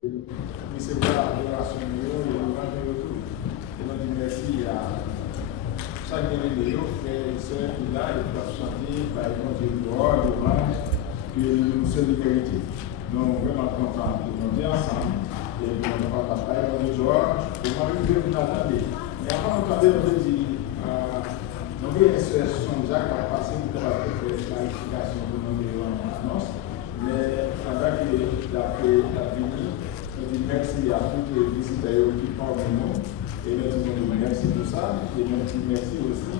recevoir l'adoration de nous et nous rendre retour. Et nous disons merci à chaque bénévole, frères et sœurs qui là et qui va chanter, par exemple, gloire, l'orange, que nous solidarité. Nous sommes vraiment contents de nous dire ensemble et nous n'avons pas parlé de joie. Et moi, je vais vous attendre. Et avant de parler, nous dire, nos frères et sœurs sont déjà capables de faire la clarification de nos annonces. Mais pendant que la paix a fini, nous disons merci à tous les visiteurs qui parlent de nous. Et nous disons merci pour ça. Et nous disons merci aussi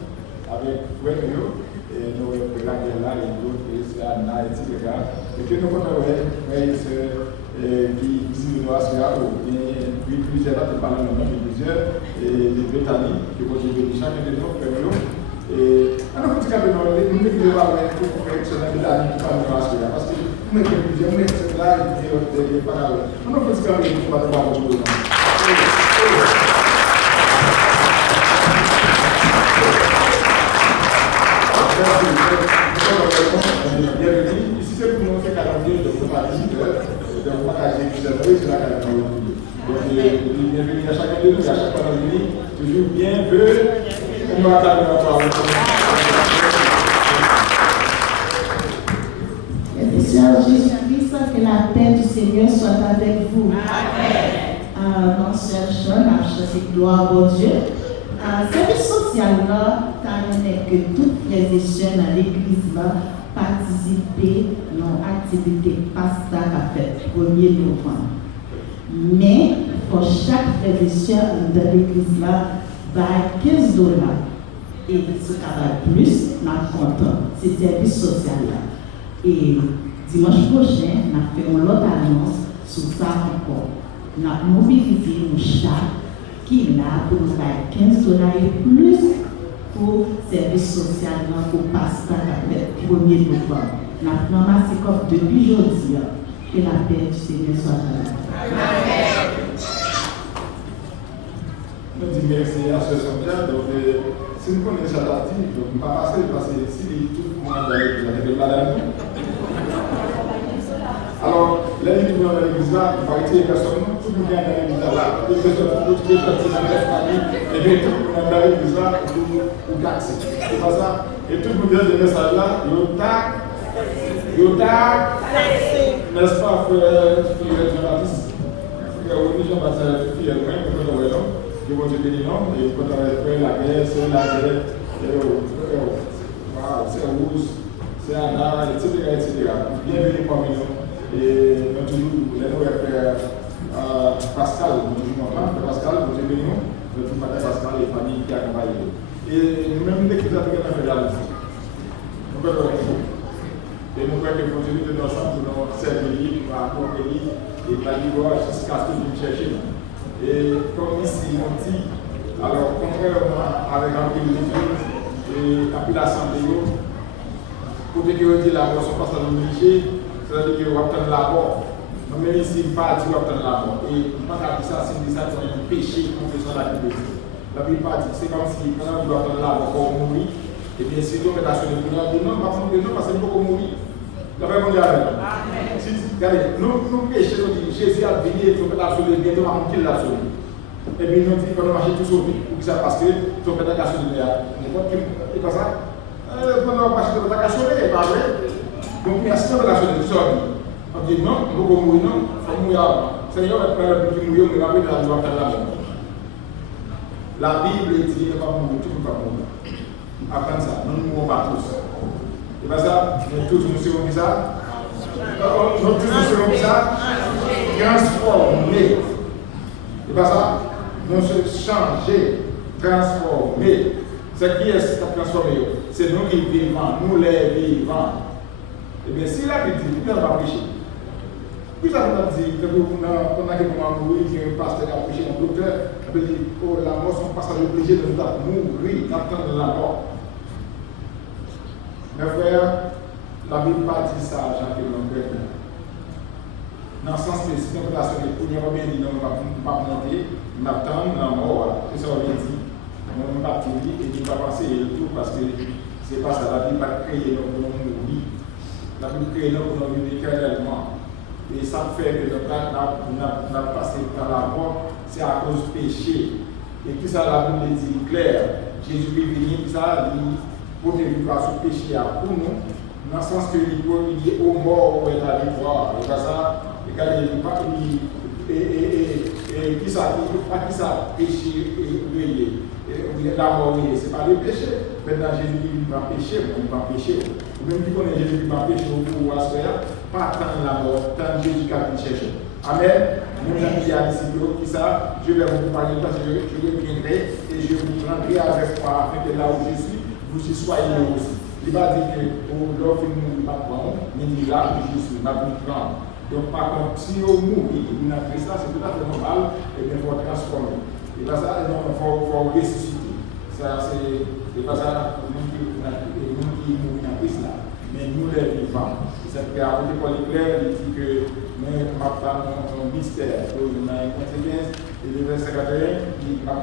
avec Frédéric et nos frères là et d'autres, et c'est Anna, etc. Et que nous connaissons frères et sœurs qui visitent nos assureurs, et puis plusieurs autres parlent de nous, plusieurs, et des Britanniques qui vont jouer chacun de nos frères. Et à nous, petit cas, nous ne pouvons pas pour faire ce qui parle de nos assureurs. Parce que nous avons plusieurs, nous sommes là, et des paroles. On a fait ce qu'on a dit pour pas devoir jouer. Bienvenue. Ici, c'est pour nous faire calendrier de participants, de partager plusieurs choses sur la calendrier. Bienvenue à chacun de nous, à chaque fois toujours bien peu. On va attendre la parole. Seigneur Jésus-Christ, que la paix du Seigneur soit avec vous. Amen. Mon sœur Jean a chanté gloire au Dieu. Service social là, car il n'est que toutes les échelles dans l'église là participer dans l'activité pastorale à fait 1er novembre. Mais pour chaque frère et sœur dans l'église là, va $15. Et ce travail plus, on a content. C'est service social là. Et dimanche prochain, on a fait une autre annonce sur ça encore. On a mobilisé nos chats qui est là pour nous faire $15 et plus pour service social pour passer le 1er novembre. On a ramassé comme depuis aujourd'hui que la paix du Seigneur soit là. Amen. Nous disons merci à ce soir. Donc, si nous connaissons cette activité, donc nous ne pas passer parce que si tout le monde a malade. Alors, là, nous sommes dans l'église là, il va retirer personne, tout le monde est dans l'église là, les personnes, toutes les personnes dans la famille, et bien tout le monde est dans l'église là pour taxer. C'est pas ça. Et tout le monde est dans le message là, n'est-ce pas, frère Jean-Baptiste? Frère Jean-Baptiste, fille, que vous avez dit non, et quand on a fait la guerre, c'est rouge, c'est Anna, etc. Bienvenue parmi nous. Et nous toujours, les frères Pascal, Pascal, vous avez dit non, notre matin Pascal et famille qui accompagnent. Et nous-mêmes, nous écrivons avec la fédération. Nous pouvons et nous pouvons continuer de nous ensemble pour nous servir, pour accompagner et pas d'y jusqu'à ce que nous cherchions. Et comme ici, on dit, alors contrairement avec un peu de et après la santé, pour que vous dites la mort, sont pas obligés, c'est-à-dire que vous obtenez la mort. Mais même ici, pas dit vous obtenez la mort. Et quand on dit ça, c'est du péché contre la Bible. La Bible pas dit, c'est comme si quand vous obtenez la mort pour mourir, et bien si vous faites la chose de mourir, non, pas mourir, non, parce que vous pouvez mourir. La Bible dit regardez, nous péchons, nous disons, Jésus a venu et il faut que la chose de bien, nous avons qu'il la chose. Et puis nous disons qu'on a marché tout sauvé. Pour ça, parce que tu fais la chose de bien. Et comme ça, quand on a marché tout la chose de bien, pas vrai. Donc, merci de la chose de sauvé. On dit non, nous pouvons mourir, non, il faut mourir avant. Seigneur, le Père, pour mourir, on va la joie de la mort. La Bible dit qu'il ne va pas mourir, tout le monde va mourir. Après ça, nous ne mourrons pas tous. Et bien ça, nous tous nous serons bizarres. Nous tous nous serons bizarres. Transformés. Et bien ça, nous sommes changés, transformés. C'est qui est-ce qui a transformé? C'est nous qui vivons, nous les vivants. Et bien si la Bible dit, pourquoi on va prêcher? Pourquoi on va dire, pendant que nous avons mouru, qu'il y a un pasteur qui a prêché, un docteur, on peut dire, oh la mort, son pasteur est obligé de nous mourir, d'attendre la mort. Mes frères, la Bible pas dit ça à Jacques et l'Anglais. Dans le sens que si nous avons dit, on va bien dire, on ne va pas monter, on attend la mort, c'est ça qu'on vient dire. On ne va pas tirer et on va passer le tout parce que c'est pas ça, la Bible va créer nos mourir. La Bible crée nos pour nous vivre éternellement. Et ça fait que nous avons passé par la mort, c'est à cause du péché. Et tout ça, la Bible dit clair. Jésus est venu, ça, pour que nous fassions péché pour nous, dans le sens que il est au mort où il a la victoire. Et ça, regardez, et qui ça péché et la mort, ce n'est pas le péché. Maintenant, Jésus dit qu'il va pécher, il va pécher. Ou même qui connaît Jésus qui va pécher au pouvoir, pas tant la mort, tant Jésus qui a cherché. Amen. Nous avons dit à disciples qui ça, je vais vous parler parce que je reviendrai et je vous prendrai avec moi afin que là où je suis, vous y soyez aussi. Il va dire que l'offre ne va pas prendre, mais il dit là où je suis, va vous prendre. Donc par contre, si on mourit, vous n'avez ça, c'est tout à fait normal, et bien il faut transformer. Et pas ça, il faut ressusciter. Ça, c'est pas ça, nous qui mourons dans Christ là, mais nous les vivants. Cette parole de Paul est claire, il dit que nous avons un mystère. Donc, on a une conséquence, et le verset 81, il a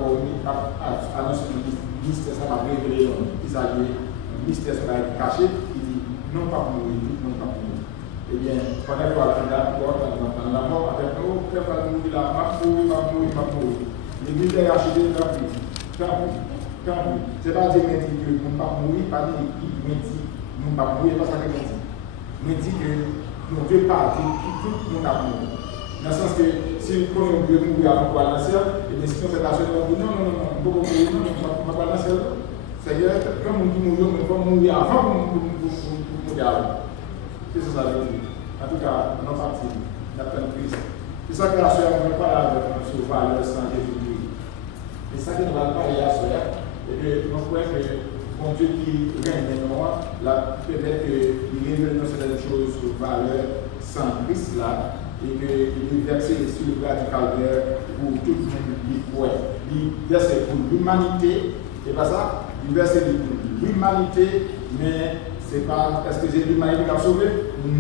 annoncé le mystère, ça m'a révélé, il s'agit un mystère sur la caché, il dit non pas pour mourir, tout le monde pas pour mourir. Eh bien, pendant que la mort avec nous, on va mourir là, va mourir. L'église est rachetée, tant pis. C'est pas dire que nous ne pas mourir, pas dire que nous ne pas mourir, pas ça que je dis. Me dit que nous ne devons pas dire tout le monde a mouru. Dans le sens que si nous devons mourir avant de la ciel, et bien si nous faisons la chose, on dit non, on ne peut pas mourir, non, on ne va pas la ciel. C'est-à-dire, comme on dit mourir, on ne peut pas mourir avant pour mourir avant. Qu'est-ce que ça veut dire? En tout cas, non parti, on a plein de Christ. C'est ça que la soeur ne va pas avec nous sur valeur sans Jésus-Christ. Et ça que nous va parler à la soeur, et que nous croyons que mon Dieu qui règne maintenant, peut-être qu'il révèle certaines choses sur valeur sans Christ là, et qu'il est versé sur le bras du calvaire pour tout le monde qui croit. Il verse pour l'humanité, c'est pas ça? Il verse pour l'humanité, mais c'est pas. Est-ce que c'est l'humanité qui a sauvé?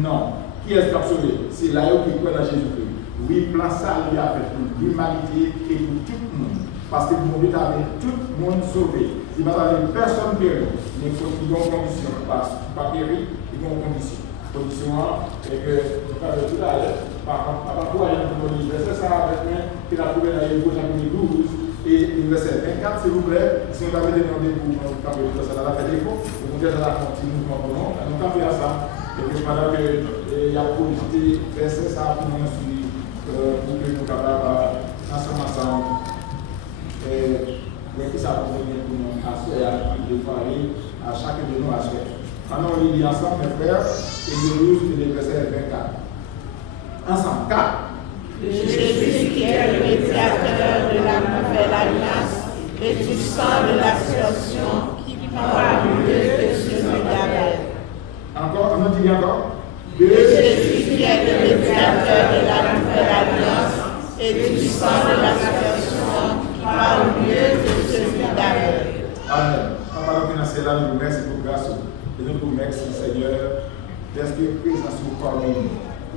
Non. Qui est-ce qui a sauvé? C'est là qui croit dans Jésus-Christ. Oui, plan ça, il a fait pour l'humanité et pour tout le monde. Parce que mon Dieu avait tout le monde sauvé. Il va avoir personne péri, mais il ont une condition. Pas péri, ils ont une condition. Condition 1, et que, je parle de tout à l'heure, par rapport à l'Évangile, verset ça avec moi, qu'il a trouvé dans l'Hébreu chapitre 12, et le verset 24, s'il vous plaît, si on avait demandé pour nous camper ça dans la fête d'écho, on peut ça continue mouvement pour nous, on campe à ça, et que pendant qu'il y a profité, verset ça pour nous suivre, pour que nous capables ensemble. Mais qui ça pour venir pour nous assurer de parler à chacun de nous assurer. Maintenant, on lit ensemble, mes frères, et nous lisons les versets 24. Ensemble, 4. Jésus qui est le médiateur de la nouvelle alliance et du sang de l'ascension qui parle mieux que celui d'Abel. Encore, on dit encore. Jésus qui est le médiateur de la nouvelle alliance et du sang de l'ascension qui parle mieux que celui d'Abel. Amen. Papa, nous sommes là, nous remercions pour grâce et nous vous remercions, Seigneur, d'être présent sur le corps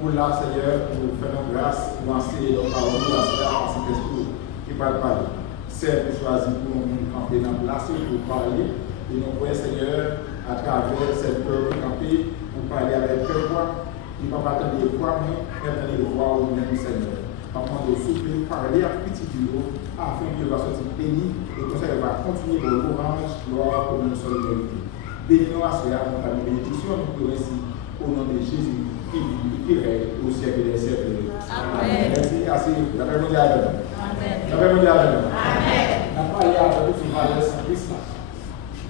pour là, Seigneur, pour faire nos grâces, pour enseigner nos paroles, pour enseigner à Saint-Esprit qui parle parler. C'est pour choisir pour nous camper dans la place pour parler. Et nous voyons, Seigneur, à travers cette peur camper, pour parler avec quelle voix. Il ne va pas attendre les voix, mais attendre les voix au même Seigneur. Papa, de souffler, parler à petit duo, afin qu'il va sortir béni, et comme ça, il va continuer de l'orange, gloire, pour nous seul vérité. Bénis-nous à ce moment de bénédiction, nous pouvons ici, au nom de Jésus, qui règne au siècle des siècles. Amen. Merci, assez. La paix mondiale. Amen. La paix mondiale. Amen. La parole à tout sur valeur sans Christ là.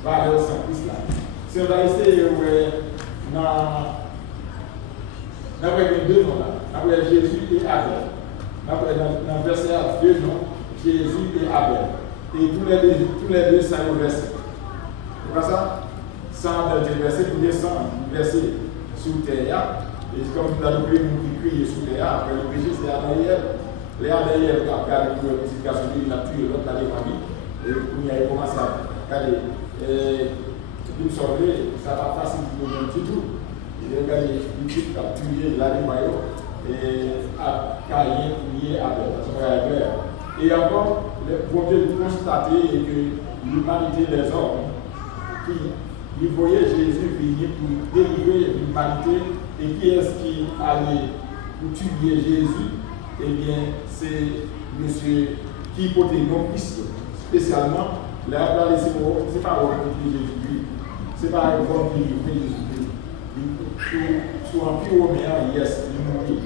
Valeur sans Christ là. Si on va essayer, dans les deux noms là, après Jésus et Abel. Après, dans le verset 2 noms, Jésus et Abel. Et tous les deux, ça est au verset. C'est pas ça? Sans le verset pour descendre, verset sous terre. Et comme nous avons prié, nous crions sous terre. Après le péché, c'est Adam et Ève. Les Adam et Ève, après la petite garçon, il a tué l'autre, il a famille. Et puis il a commencé à regarder. Il me semblait, ça va pas facile pour nous du tout. Il a regardé, il a tué l'animal. Et à Caïn, lié à Abel. Et encore, pour Dieu constater que l'humanité des hommes, qui voyait Jésus venir pour délivrer l'humanité, et qui est-ce qui allait pour tuer Jésus, eh bien, c'est monsieur qui porte non Christ, spécialement, là, c'est pas le Jésus-Christ, c'est pas un bon qui fait Jésus-Christ. Sur un pire romain, yes, il mourit,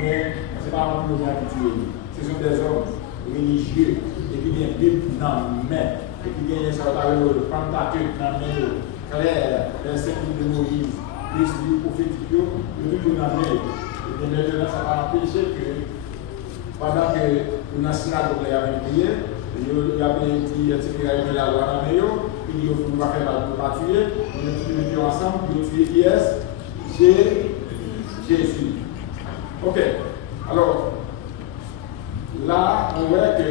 mais c'est pas un pire romain qui tue. Ce sont des hommes religieux et qui viennent vivre dans la main, et qui viennent sur le Pentateuque dans la main, clair, les 5 livres de Moïse, plus les livres prophétiques, le tout dans la main. Et maintenant, ça va empêcher que pendant que nous avons synagogue avec prié, il y a dit que la loi dans la main, puis il va faire la tuer, nous mettons ensemble, nous tuer qui est Jésus. Ok, alors là, on voit que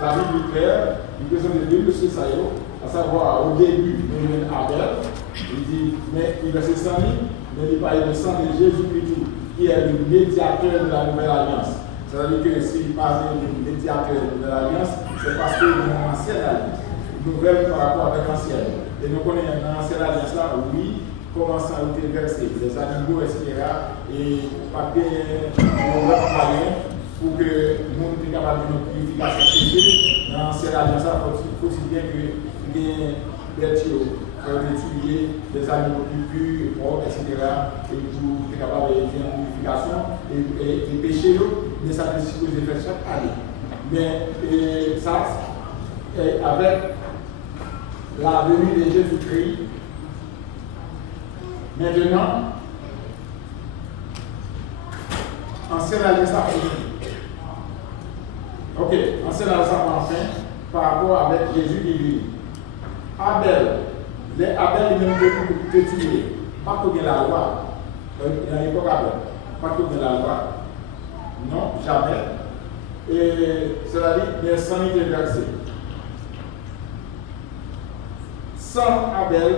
la Bible est claire, il présente deux dossiers, à savoir au début, il y a Abel, il dit, mais il va se sang, mais il parle de sang de Jésus-Christ, qui est le médiateur de la nouvelle alliance. C'est-à-dire que s'il parle du médiateur de l'alliance, c'est parce qu'il y a une ancienne alliance, une nouvelle par rapport avec l'ancienne. Et nous connaissons dans l'ancienne alliance là, oui, commençant à être versé, les animaux, etc. Et pas bien, on va travailler pour que le monde soit capable de nous purifier cette péché. Dans l'ancienne alliance là, il faut aussi bien que les berthiaux d'étudier des animaux plus purs, etc. Et pour être capable de faire une purification et les péchés. Mais ça peut supposer faire chaque année. Mais ça, avec la venue de Jésus-Christ, maintenant, ancienne alliance a fini. Ok, ancienne alliance a fin par rapport avec Jésus qui vit. Abel lui-même peut tuer. Pas que la loi. Il y a l'époque Abel. Pas que la loi. Non, jamais. Et cela dit, mais sans y versé. Sans Abel,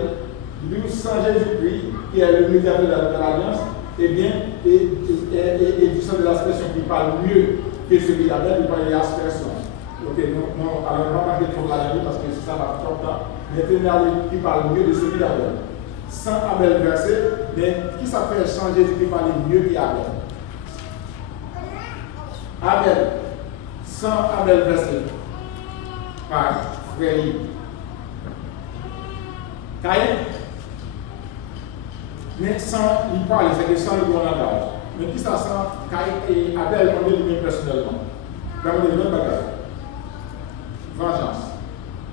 sans Jésus-Christ, qui est le médiateur de l'alliance, eh bien, et du sang de l'aspersion qui parle mieux que celui d'Abel, il parle de l'aspersion. Ok, non, alors on va pas parler trop de la vie parce que c'est ça va tout le temps. Mais qui parle mieux de celui d'Abel. Sans Abel versé, mais qui ça fait sans Jésus qui parle mieux qu'Abel? Abel, sans Abel versé, par frère. Caïn, mais sans, il parle, c'est que sans le bon langage. Mais qui ça sent Caïn et Abel, on dit lui-même personnellement. Dans le même bagage. Vengeance.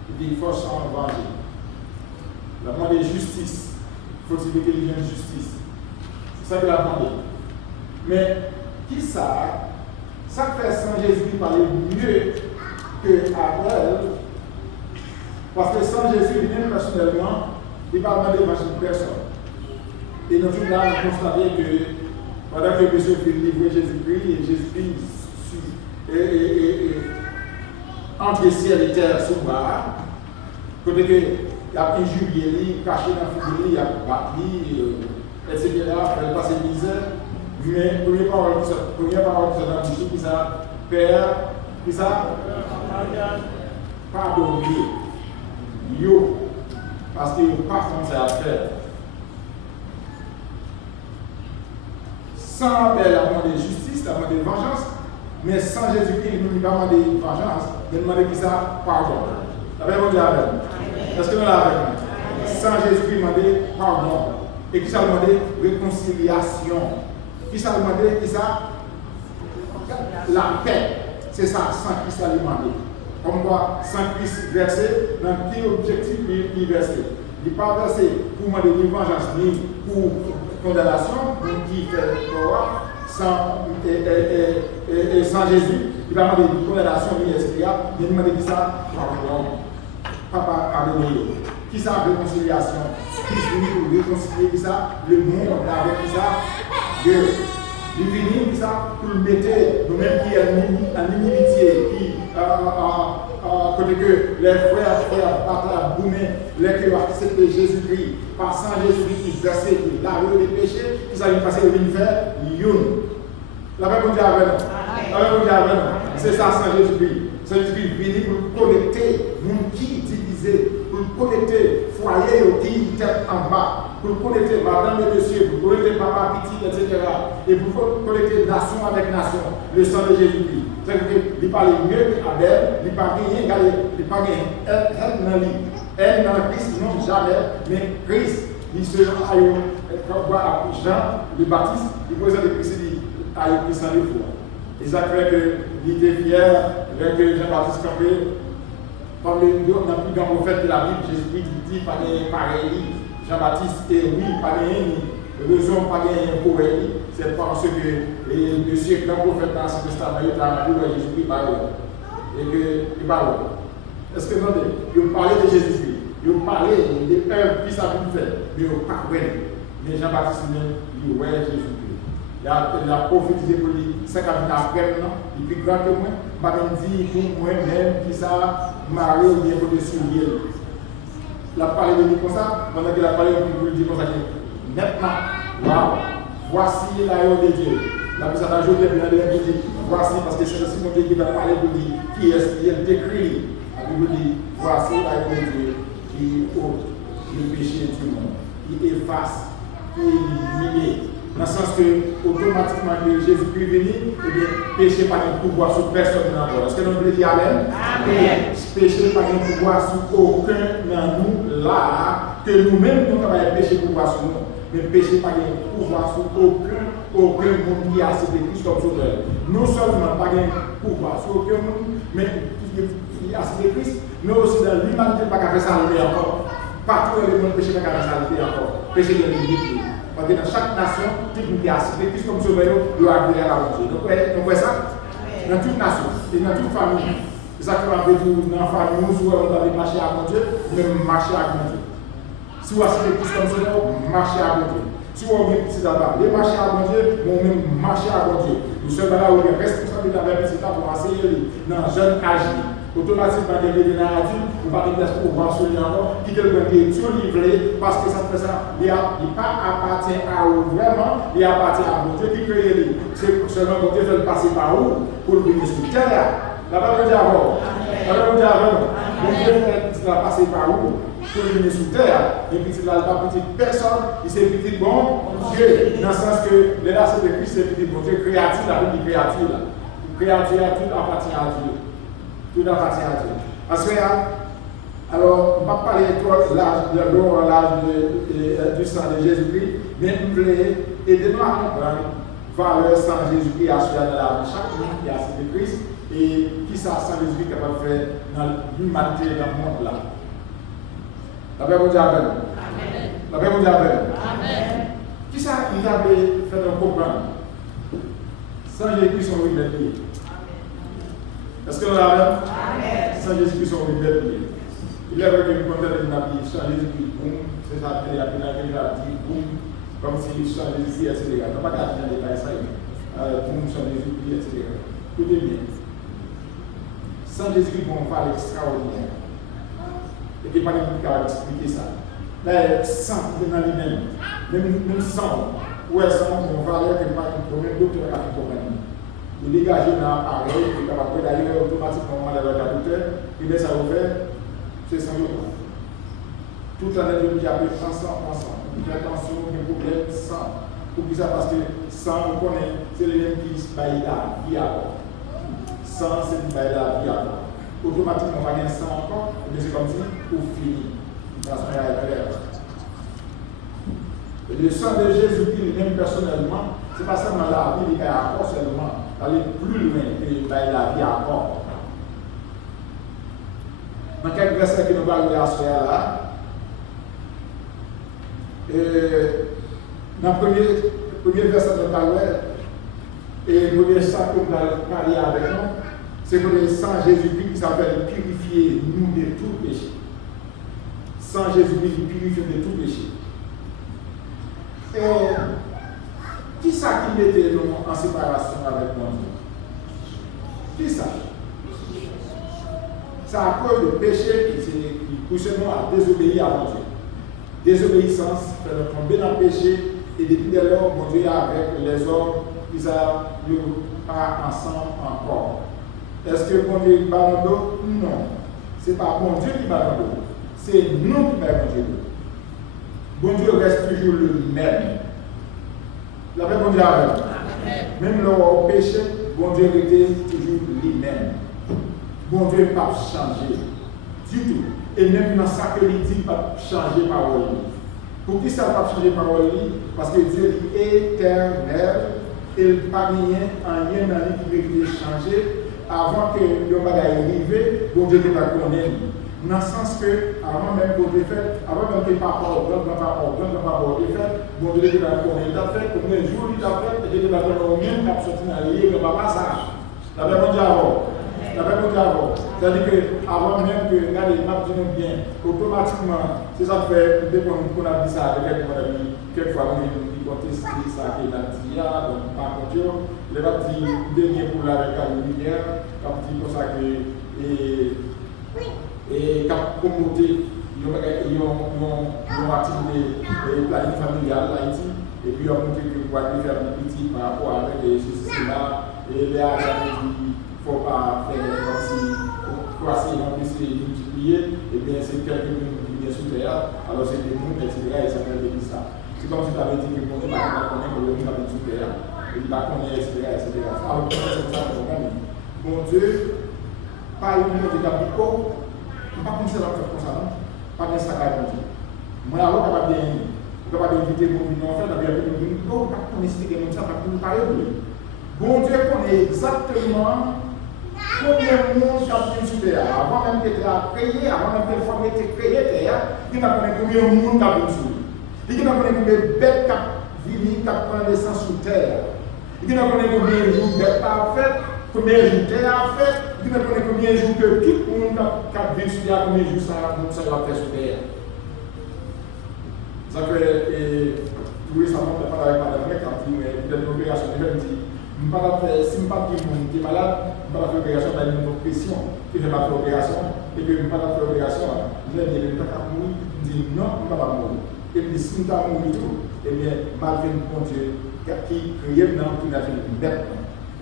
Il dit, il faut s'en venger. Il a demandé justice. Il faut qu'il y ait une justice. C'est ça qu'il a demandé. Mais qui ça? Ça fait sans Jésus parler mieux que Abel, parce que sans Jésus, lui-même personnellement, il ne parle pas de personne. Et nous sommes là à constater que pendant que M. fait livrer Jésus-Christ, et Jésus-Christ entre les ciel et terre sous bas, côté que il y a injurié, caché dans le figure, il y a battu, etc., il passe misère. Mais première parole qui sort dans le bouche, qui ça, Père, qui ça, pardonnez, yo, parce que pas comme ça à faire. Sans Abel, la demande de justice, la demande de vengeance, mais sans Jésus-Christ, il ne nous pas demander vengeance, il demande qui ça, pardon. Avec mon Dieu avec. Est-ce que nous l'avons avec? Sans Jésus-Christ, demander pardon. Et qui ça demandé réconciliation. Qui ça demandé, qui ça? La paix. C'est ça, sans Christ a demandé. Comme quoi, sans Christ versé, dans quel objectif il versé? Il n'est pas versé pour demander ni vengeance, ni pour condamnation, pour qui fait quoi, sans Jésus. Il va demander ni condamnation, ni etc. Il va demander qui ça? Pardon. Papa, pardonnez. Qui ça? Réconciliation. Christ venu pour réconcilier qui ça? Le monde avec qui ça? Dieu. Il vient qui ça? Pour le mettre nous-mêmes qui en inimitié, qui côté que les frères partagent boumer, les qui ont accepté Jésus-Christ, passant Jésus-Christ qui versait, qui lavé les péchés, qui s'est passé au univers, youn. La même chose avec nous. C'est ça sans Jésus-Christ. Jésus-Christ venu pour connecter, nous qui divisé, pour connecter foyer qui tête en bas. pour connecter madame et monsieur, pour connecter papa, petit, etc. Et pour connecter nation avec nation, le sang de Jésus-Christ. C'est-à-dire qu'il parlait mieux qu'Abel, il parlait rien, il parlait elle dans lui. Elle dans Christ, non jamais, mais Christ, il se voit Jean le Baptiste, il présente Christ, il a Christ en les fois. Et ça fait qu'il était fier, avec Jean-Baptiste campé, comme le plus grand prophète de la Bible, Jésus-Christ dit pareil, Jean-Baptiste, et oui, pareil, raison pareil pour elle, c'est parce que monsieur grand prophète dans l'Ancien Testament, il a dit que Jésus-Christ parle. Et que il parle. Est-ce que non, il parlait de Jésus-Christ, il parlait des œuvres qui ça pu faire, mais il parlait. Mais Jean-Baptiste même, il ouais Jésus-Christ. Il a prophétisé pour lui, 50 ans après, il est plus grand que moi, il m'a même dit pour moi-même qui ça marié ou bien pour dessus lui. Il a parlé de lui comme ça, pendant qu'il a parlé, il lui dit comme ça, nettement, waouh, voici l'aïeul de Dieu. La personne a joué bien de dit, voici, parce que c'est aussi mon Dieu qui va parler de lui, qui est-ce qui est décrit. La Bible dit, voici l'aïeul de Dieu qui ôte le péché du monde, qui efface, qui élimine. Dans le sens que, automatiquement, que Jésus-Christ est venu, eh bien, péché n'a pas de pouvoir sur personne dans le monde. Est-ce que nous voulons dire Amen? Amen. Péché n'a pas de pouvoir sur aucun dans nous, là, que nous-mêmes, nous travaillons péché pouvoir sur nous. Mais péché n'a pas de pouvoir sur aucun monde qui a accepté Christ comme sauveur. Non seulement pas de pouvoir sur aucun monde, mais qui a accepté Christ, mais aussi dans l'humanité, pas qu'à faire ça encore. Partout dans le monde, péché n'a pas qu'à faire ça encore. Péché de l'unité. Parce que dans chaque nation, tout le monde qui a accepté Christ comme sauveur, doit agréer à la Dieu. Donc, vous voyez ça? Dans toute nation et dans toute famille. C'est ça que vous avez dit dans la famille, nous, on doit marcher à mon Dieu, même marcher à mon Dieu. Si vous acceptez Christ comme sauveur, marchez à mon Dieu. Si vous avez petit d'abord, les marcher à mon Dieu, ou même marcher à mon Dieu. Nous sommes là où il y a responsabilité avec petit pour enseigner dans un jeune âge. Automatiquement, il y a des narratifs, vous parlez de pour voir sur l'enfant, qui quelqu'un qui est tout livré, parce que ça fait ça, il pas appartient à vous vraiment, il appartient à mon Dieu qui crée lui. C'est seulement mon Dieu fait passer par où pour le venir sur terre. La parole de Dieu avant. La parole de Dieu avant. Mon Dieu fait passer par où pour le venir sur terre. Et puis il n'a pas petit personne, il s'est petit bon Dieu. Dans le sens que les races de Christ, c'est petit bon Dieu créatif, la vie créative. Créative, tout appartient à Dieu. Tout appartient à Dieu. Parce que, alors, on va parler de l'âge du sang de Jésus-Christ, mais vous voulez aider-nous à comprendre valeur sang Jésus-Christ à dans la vie. Chaque monde qui a accepté Christ et qui ça sang Jésus-Christ capable de faire dans l'humanité, dans le monde là. La paix vous dit avec nous. Amen. La paix vous dit avec nous. Amen. Qui ça il avait fait nous comprendre? Sans Jésus-Christ, son liberté. Est-ce que nous l'avons? Sans Jésus-Christ, son liberté. Il est vrai que nous comptons de la vie, sans Jésus-Christ, boum, c'est ça, il a dit, boum, comme si sans Jésus-Christ, etc. On n'a pas qu'à dire les détails, ça y est. Boum, sans Jésus-Christ, etc. Tout est bien. Sans Jésus-Christ, on parle extraordinaire. Et qu'il n'y a pas de cas expliquer ça. Là, sans, il est dans lui-même. Même sans, où est sans, on va dire qu'il n'y a pas de problème d'autre à comprendre. Il est dégagé dans l'appareil, il est capable d'ailleurs automatiquement dans le traducteur, il laisse ça ouvert, c'est sans l'autre. Tout en est qui appelle ensemble. Il fait attention, il y a un problème sans. Pourquoi ça? Parce que sans, on connaît, c'est les mêmes qui se baillent la vie à bord. Sans, c'est qui baillent la vie à bord. Automatiquement, on va gagner sans encore, mais c'est comme si, ou fini. Parce qu'on est clair. Le sang de Jésus-Christ, même personnellement, ce n'est pas seulement la vie, il est à corps seulement. Aller plus loin que la vie à corps. Dans quelques versets que nous allons lire à ce là, dans le premier verset de nous allons et le premier sang que nous allons parler avec nous, c'est que le sang Jésus-Christ qui s'appelle purifier nous de tout péché. Sang Jésus-Christ qui purifie de tout péché. Qui ça qui mettait nous en séparation avec mon Dieu? Qui ça? C'est à cause du péché qui pousse nous à désobéir à mon Dieu. Désobéissance fait nous tomber dans le péché et depuis dès lors, mon Dieu est avec les hommes qui ne sont pas ensemble encore. Est-ce que mon Dieu bat dans l'eau? Non. Ce n'est pas mon Dieu qui bat dans l'eau. C'est nous qui battons mon Dieu. Bon Dieu reste toujours le même. La paix, bon Dieu avec. Même leur péché, bon Dieu était toujours lui-même. Bon Dieu n'a pas changé du tout. Et même dans ça que il dit, pas changer parole. Pour qui ça n'a pas changé parole? Parce que Dieu est éternel et il n'y a rien dans lui qui veut changer. Avant que le bagage arrive, bon Dieu ne va pas connaître. Dans le sens que, avant même que Dieu fait, avant même que papa ou grand-papa ait fait, bon Dieu ne va pas connaître. Il a fait, combien de jours il a fait, et Dieu ne va pas connaître, même quand il a sorti dans le lit, il ne va pas sache. La paix, bon Dieu avant. La paix, bon Dieu avant. C'est-à-dire qu'avant même que, regardez, m'a dit bien, automatiquement, c'est ça que fait, dès qu'on a dit ça, quelquefois, on dit contester ça, qu'il a dit, donc, par contre, il a dit, dernier pour la lumière, quand il dit comme ça que, et quand promoté, ils ont activé le planning familial Haïti, et puis ils ont montré que pour aller faire des petits par rapport avec les choses-là, et les agents dit, il ne faut pas faire comme si croiser, on peut se multiplier, et bien c'est quelques minutes qui viennent sous terre, alors c'est des mondes, etc. et ça fait des ça. C'est comme si tu avais dit que mon Dieu va connaître que le monde va sous terre, et il va connaître, etc. Alors c'est comme ça que mon Dieu, pas une minute de capitaux, pas comme ça, comme ça, non? Pas de ça, comme Dieu. Moi, alors, je ne peux pas éviter mon vie en fait, je vais dire, oh, pas qu'on explique comme ça, pas qu'on parle. Bon Dieu connaît exactement combien de monde qui a sur terre. Avant même qu'il ait créé, avant même que forme ait créé terre, il va connaître combien de monde qui a sur. Il va connaître combien de bêtes qui vivent, qui prennent naissance sur terre. Il va connaître combien de jours bêtes parfaites, combien de jours terre a fait. Il va connaître combien de jours que tout le monde qui a vécu sur terre, combien de jours ça va faire sur terre. Ça fait, tout récemment, je parle avec madame quand il y a une opération, je me dis, si je ne pas qui est malade, je ne pas faire opération, il y a une pression, que je ne pas faire opération, et que je ne pas faire opération, je vais dire, je ne vais pas mourir, je dis non, je ne vais pas mourir. Et puis si je ne vais pas mourir tout, eh bien, malgré mon Dieu, qui crée dans tout la vie, net.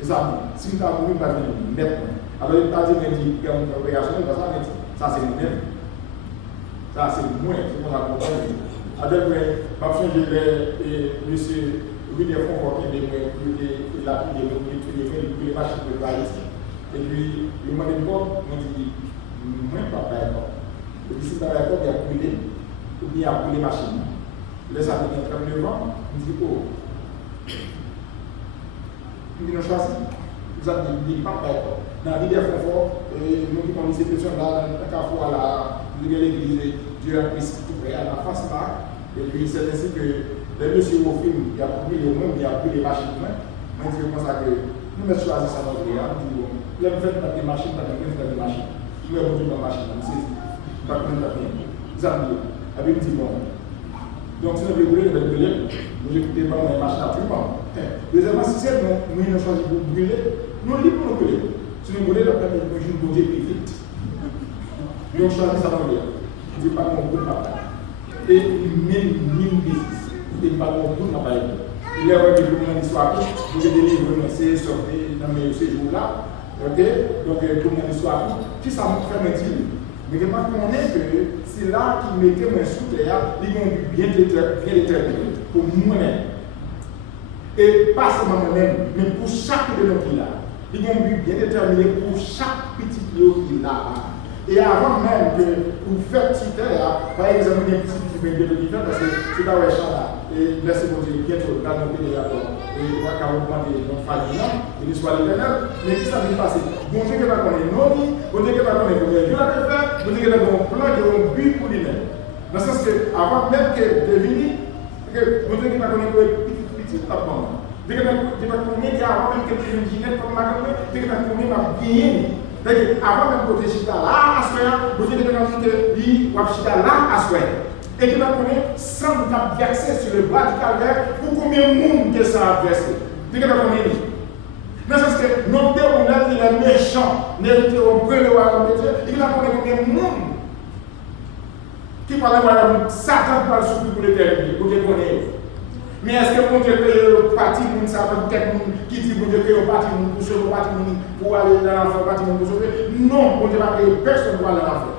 Et ça, si je ne vais pas mourir, je vais venir net. Alors, il ne va pas dire qu'il y a une opération, ça c'est le même. Ça c'est le moins, c'est pour la compagnie. Avec moi, je vais monsieur William Confort qui est là, il est les machines de Haïti. Et puis, il m'a dit, bon, on dit, moi, papa est mort. Et puis, si papa est mort, il a brûlé, ou bien il a brûlé les machines. Les amis qui ont 39 ans, on dit, oh, ils ont choisi. Vous avez dit, papa est mort. Dans William Confort, nous qui avons ces questions-là, dans carrefour à l'église, Dieu a pris tout près à la face là. Et puis c'est ainsi que les messieurs au film, il a pris les mains, il a pris les machines. Moi, je pense que nous avons choisi ça dans le réel. Nous avons fait des machines, pas des machines. Nous avons fait des machines, pas de machines. Vous avez dit, bon. Donc, si nous voulons brûler, nous écoutons pas les machines à tout le monde. Deuxièmement, si c'est nous, nous avons choisi pour brûler, nous libres pour nous brûler. Si nous voulons, nous avons fait une beauté plus vite. Nous avons choisi ça dans le réel. Je ne dis pas mon coup de papa. Et même business, il n'est pas bon pour travailler. Il est vrai que pour l'histoire, vous avez des livres, c'est sorti dans ces jours-là. Ok? Donc, pour mon histoire, qui ça me fait me dire? Mais je connais que c'est là qu'il mettait mon sous terre, ils ont bien déterminé pour moi-même. Et pas seulement moi-même, mais pour chaque de nos là. Ils ont bien déterminé pour chaque petit lieu qu'il a. Et avant même que vous faites sur terre, par exemple, il y a un petit qui fait de l'hiver, parce que c'est dans les champs là. Et laissez mon Dieu bientôt dans nos pays d'accord. Et on va augmenter notre famille là, et l'histoire l'éternel. Mais qui ça va passer? Bon Dieu qui va connaître nos vies, bon Dieu qui va connaître combien Dieu l'a fait, bon Dieu qui va avoir un plan, qui a un but pour lui-même. Dans le sens que, avant même que de venir, bon Dieu qui va connaître petit tapement. Dieu qui va connaître avant même que tu viennes Ginette comme ma grand-mère, Dieu qui va connaître ma bien. Avant même côté chita là, à soi, vous avez dit qu'il va chita là, à soi. Et qu'il va connaître sans verser sur le bas du calvaire pour combien de monde que ça a versé. Vous avez connaître. Mais c'est que notre Père, on a dit les méchants, on brûle le royaume de Dieu, il va connaître combien de monde qui parle du royaume, Satan parle souffrir pour l'éternité, pour connaître. Mais est-ce que mon Dieu crée le parti pour ça, quelqu'un qui dit mon Dieu crée le parti pour sauver le parti pour aller dans l'enfer, le parti pour sauver? Non, mon Dieu va créer personne pour aller dans l'enfer.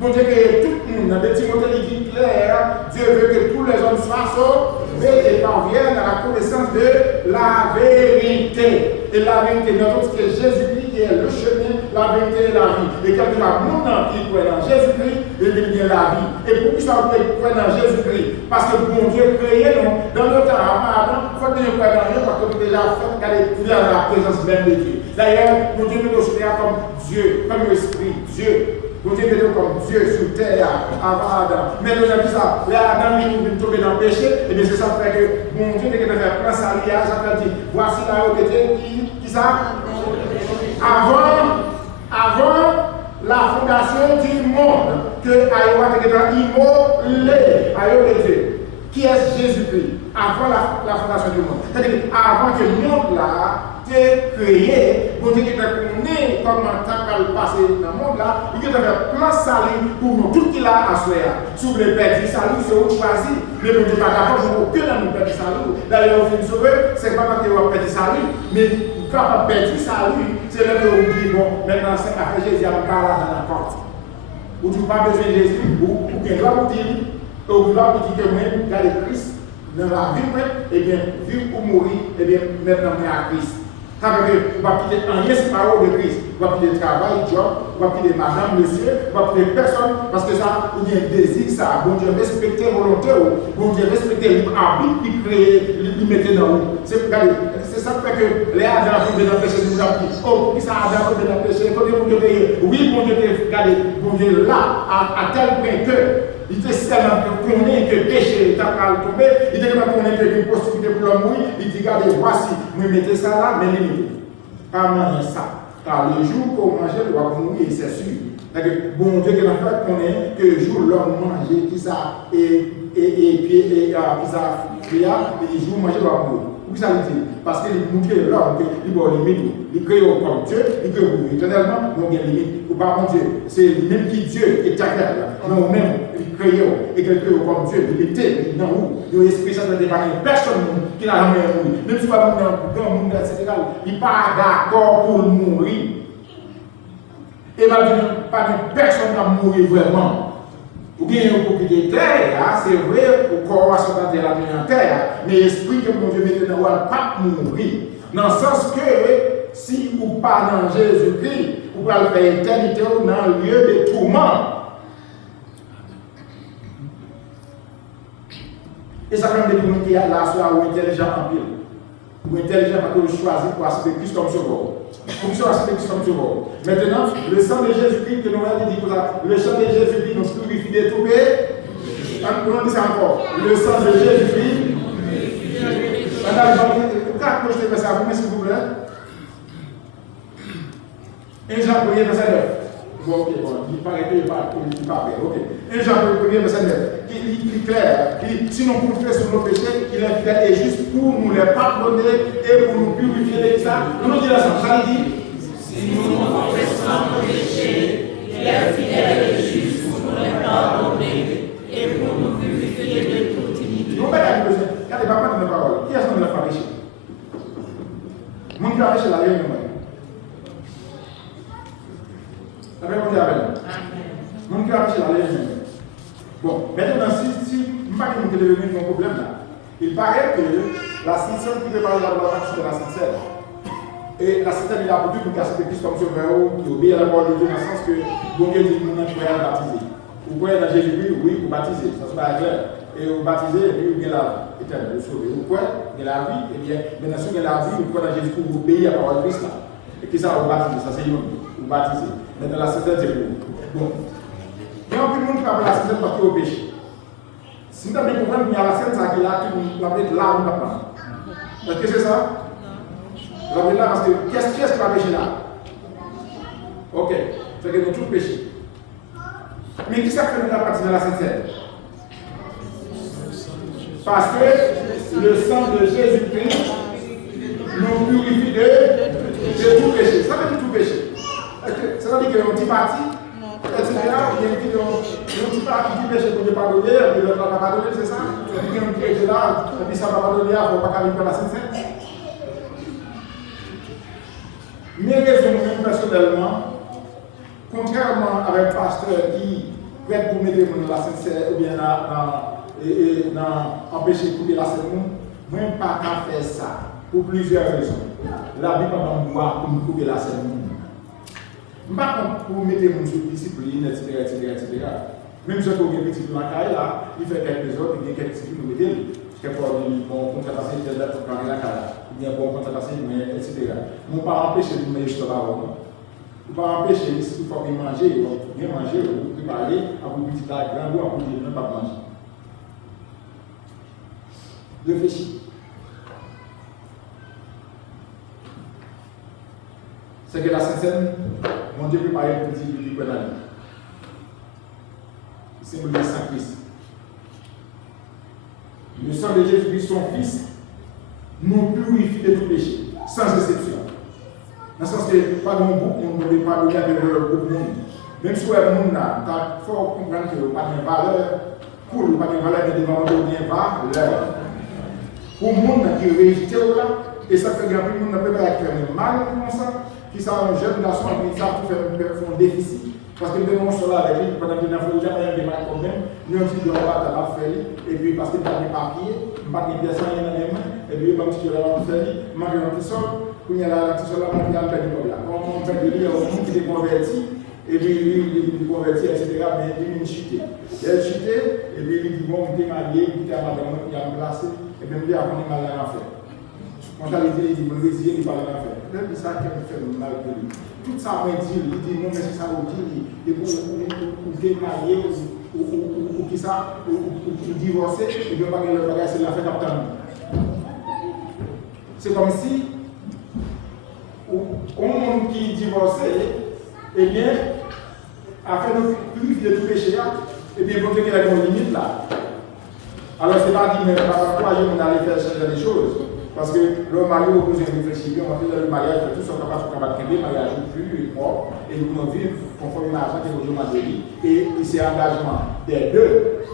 Bon Dieu que tout le monde, dans des Timothée dit clair, Dieu veut que tous les hommes soient sauvés et parviennent à la connaissance de la vérité. Et la vérité, notre Dieu, c'est Jésus-Christ qui est le chemin, la vérité et la vie. Et quand il y a mon nom qui croit dans Jésus-Christ, il y a la vie. Et pourquoi ça croit dans Jésus-Christ? Parce que bon Dieu créé nous dans le temps avant, il faut que nous croyons dans Dieu parce que nous déjà fait qu'il y a la présence même de Dieu. D'ailleurs, mon Dieu nous considère comme Dieu, comme l'Esprit, Dieu. Vous dites comme Dieu sur terre avant Adam. Mais nous avons dit ça, là Adam il tomber dans le péché, et bien c'est ça qui fait que mon Dieu qui fait prendre sa liage, ça fait dire, voici la route qui ça? Avant la fondation du monde, que Aïwa était immolé, Aïwa de Dieu. Qui est Jésus-Christ? Avant la fondation du monde. C'est-à-dire avant que le monde là créé, pour dire qu'il est comment tant qu'elle passe dans le monde là, il a fait plein salut pour nous, tout qu'il a à soi. Sous le père du salut, c'est où choisi, mais nous ne sommes pas capables pour aucun de nous perdre du salut. D'ailleurs, au fin de sauver, c'est pas parce qu'on va perdre du salut, mais quand on perd du salut, c'est là que on dit, bon, maintenant c'est après Jésus, on parle dans la porte. Ou tu n'as pas besoin de Jésus, ou qu'il doit vous dire, ou doit vous dire que moi, regardez Christ, dans la vie, et bien, vivre ou mourir, et bien, maintenant, on est à Christ. Ça veut dire qu'on va quitter un yes parole de Christ. On va quitter le travail, job, on va quitter madame, monsieur, on va quitter personne, parce que ça, il y a un désir, ça. Bon Dieu, respecter la volonté, bon Dieu, respecter l'arbitre qui crée, qui mettait dans vous. C'est ça qui fait que les Adam ont dans le péché, nous avons dit, oh, qui ça Adam ont dans le péché, quand bon Dieu paye, oui, bon Dieu, regardez, bon Dieu, là, à tel point que, il était tellement connu que le péché est en train de tomber, il était tellement connu que une possibilité pour l'homme mourir, il dit, regardez, voici, vous mettez ça là, mais limitez. Pas manger ça. Car le jour qu'on mange, il doit mourir, c'est sûr. Bon Dieu, qui a fait connaître que le jour où l'homme mange, qui ça, et puis, ça, et le jour où mange, il doit mourir. Pourquoi ça veut dire? Parce qu'il montre l'homme qu'il doit limiter. Il crée comme Dieu, il crée éternellement, donc il y a limite. Ou pas comme Dieu. C'est lui-même qui Dieu est éternel. Non, même, il crée et qu'il crée comme Dieu, il était dans où? Il y a l'esprit saint de personne qui n'a jamais mouru. Même si on va dans le monde, etc., il n'est pas d'accord pour mourir. Et pas de personne qui a mouru vraiment. Ou bien une propriétaire, c'est vrai, au corps à la terre, mais l'esprit que mon Dieu met dans le pas mourir. Dans le sens que si vous pas dans Jésus-Christ, vous pouvez faire éternité dans le lieu de tourment. Et ça fait des gens qui sont là, ou intelligents en pile. Ou intelligents parce que vous choisissez pour accepter Christ comme sauveur. Pour que accepter Christ comme sauveur. Maintenant, le sang de Jésus-Christ, que nous avons dit, le sang de Jésus-Christ nous purifie de tout péché. On dit ça encore. Le sang de Jésus-Christ. Madame, pourquoi je te fais ça, s'il vous plaît? 1 Jean 1er verset 9. Bon, ok, bon, il paraît qu'il n'est pas prêt. Ok. 1 Jean 1er verset 9. Il est clair. Si nous confessons nos péchés, il est fidèle et juste pour nous les pardonner et pour nous purifier de ça. Nous disons ça, dit. Si nous confessons nos péchés, il est fidèle et juste pour nous les pardonner et pour nous purifier de toute iniquité. Nous regardez, papa de mes paroles. Qui est-ce qu'on ne l'a pas péché? Mon qui a péché la réunion. Ça veut dire avec nous. Mon qui a péché la réunion. Bon, maintenant, si je ne sais pas que nous devons un problème là. Il paraît que la citerne qui peut parler de la partie de la citerne. Et la citerne, il a pour pour casser Christ comme sauveur, qui obéit à la parole de Dieu, dans le sens que bon Dieu dit que nous pouvons baptiser. Vous pouvez dans Jésus-Christ, oui, vous baptisez, ça se passe clair. Et vous baptisez, et puis vous avez la vie éternelle, vous sauvez. Vous pouvez, vous avez la vie, et bien, maintenant, si vous avez la vie, vous pouvez dans Jésus-Christ, vous obéissez à la parole de Christ là. Et qui ça, vous baptisez, ça c'est une, vous baptisez. Maintenant, la citerne, c'est pour vous. Bon. Il y a un peu de monde qui parle de la citerne parce qu'il est au péché. Si vous avez compris, il y a la scène qui est là, qui va être là où on va. Est-ce que c'est ça? Vous avez là parce que qu'est-ce qui va pécher là? Ok, c'est que nous tous péchés. Mais qui ça fait nous la partie de la scène? Parce que le sang de Jésus-Christ nous purifie de tout péché. Ça veut dire tout péché. Ça veut dire qu'il y a un petit parti. Etc. Il y a un petit parti qui péché pour ne pas donner, et l'autre ne va pas donner, c'est ça? Il y a un petit péché là, et puis ça ne va pas donner, il ne faut pas qu'à la Sainte-Sainte. Mes raisons, même personnellement, contrairement avec le pasteur qui prêt pour mettre la sincère ou bien empêcher de couper la scène, moi, pas qu'à faire ça pour plusieurs raisons. La Bible va me voir pour me couper la scène. Je ne pas pour mettre mon sous discipline, etc. Même si on a un petit peu là, il fait quelques autres, il y a quelques petits peu de mettre. Je ne sais pas, bon, contrapasser, il y a des gens qui il y a bon contrapasser, etc. Je ne pas empêcher de me mettre avant. Je ne pas empêcher, il faut bien manger, bien manger, vous préparer, à vous petit là, grand goût, à vous dire, ne pas manger. Réfléchis. C'est que la Sainte-Seine, mon Dieu prépare un petit peu de pénal. Il symbolise Saint-Christ. Le sang de Jésus-Christ, son Fils, nous purifie de tout péché, sans exception. Dans le sens que, pas de mon groupe, on ne peut pas regarder le groupe monde. Même si le monde là, il faut comprendre qu'il n'y a pas de valeur pour le pas de valeur de devant le valeur. Pour le monde qui réagit là, et ça fait que le monde ne peut pas faire mal comme ça, qui sont un jeune garçon qui savent faire un déficit. Parce que nous sommes là avec lui, pendant qu'il n'a jamais eu de mal comme même, nous avons dit qu'on va faire, et puis parce qu'il n'y a pas de papier, il n'y a pas de pièces dans les mains, et puis il y a un petit peu de faire, il y a un petit sol, puis il y a un petit sol là, il y a un petit peu de là. Quand on fait de lui, on dit qu'il est converti, et puis il est converti, etc., mais il est chuté. Il est chuté, et puis il dit bon, il est marié, il est à madame, il a placé, et puis il a appris mal à l'enfer. Quand il dit, il dit, il parle à l'enfer. Même ça, qui me fait mal de lui. Tout ça m'a dit, il dit non, mais c'est ça, il dit, et pour démarrer, ou qui ça, ou divorcer, et puis pas que le bagage, c'est la fête à c'est comme si, au monde qui divorçait, eh bien, afin de purifier tout péché, et bien, pour qu'il y ait une limite là. Alors, c'est pas dit, mais par rapport à on allait faire changer les choses. Parce que le mariage, vous avez réfléchi bien, on dit que le mariage fait tout ce qu'on va faire, le mariage est plus et propre, et nous pouvons vivre conformément à l'argent que nous avons dit. Et c'est engagement des deux.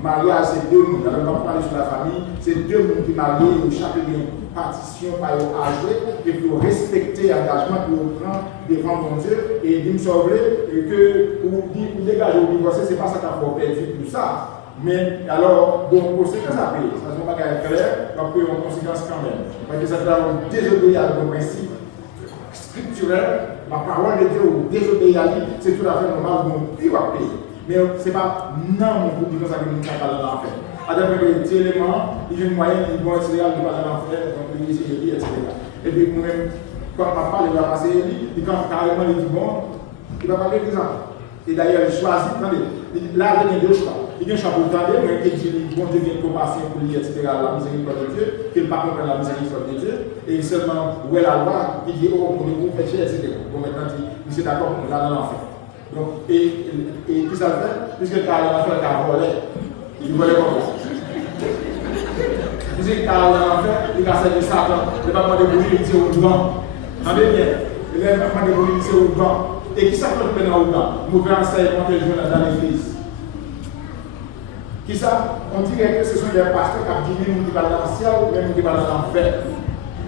Mariage, c'est deux mondes. Alors, on va parler sur la famille, c'est deux mondes qui marient, où chacun a une partition par à jouer, et pour respecter l'engagement pour prendre devant mon Dieu, et de me sauver, et que pour dégager ou divorcer, ce n'est pas ça qu'on va perdre tout ça. Mais alors, bon, conséquence à payer, ça ne sont pas clair, donc on conséquence quand même. Parce que ça doit désobéir à nos principes scripturels, la parole de Dieu désobéir à lui, c'est tout à fait normal, donc il va payer. Mais ce n'est pas non pour dire ça que nous ne sommes pas dans l'enfer. À d'après les éléments, il y a une moyenne, il va essayer de pas dans l'enfer, donc il essaie de dire, etc. Et puis nous-mêmes, quand on parle, il va passer, il quand carrément il dit bon, il va parler des enfants. Et d'ailleurs, il choisit, attendez, là, il y a deux choix. Il y a un choix pour tenter, mais il dit, bon Dieu vient de compasser pour lui, etc., la miséricorde de Dieu, qu'il ne pas comprendre la miséricorde de Dieu, et seulement, où est la loi, il dit, oh, pour nous pécher, etc. Bon, maintenant, il dit, d'accord, on va dans l'enfer. Donc, et qui ça le fait? Puisque le carré dans l'enfer, il a volé. Il volait comme ça. Puisque le carré dans l'enfer, il a servi Satan, il va demander pour lui, il dit au vent. Entendez bien, il va demander pour lui, il dit au vent. Et qui ça fait le pénal au vent? Mauvais enseignement que je vois dans l'église. Qui ça? On dirait que ce sont des pasteurs qui disent qui vont dans le ciel ou même qui vont dans l'enfer.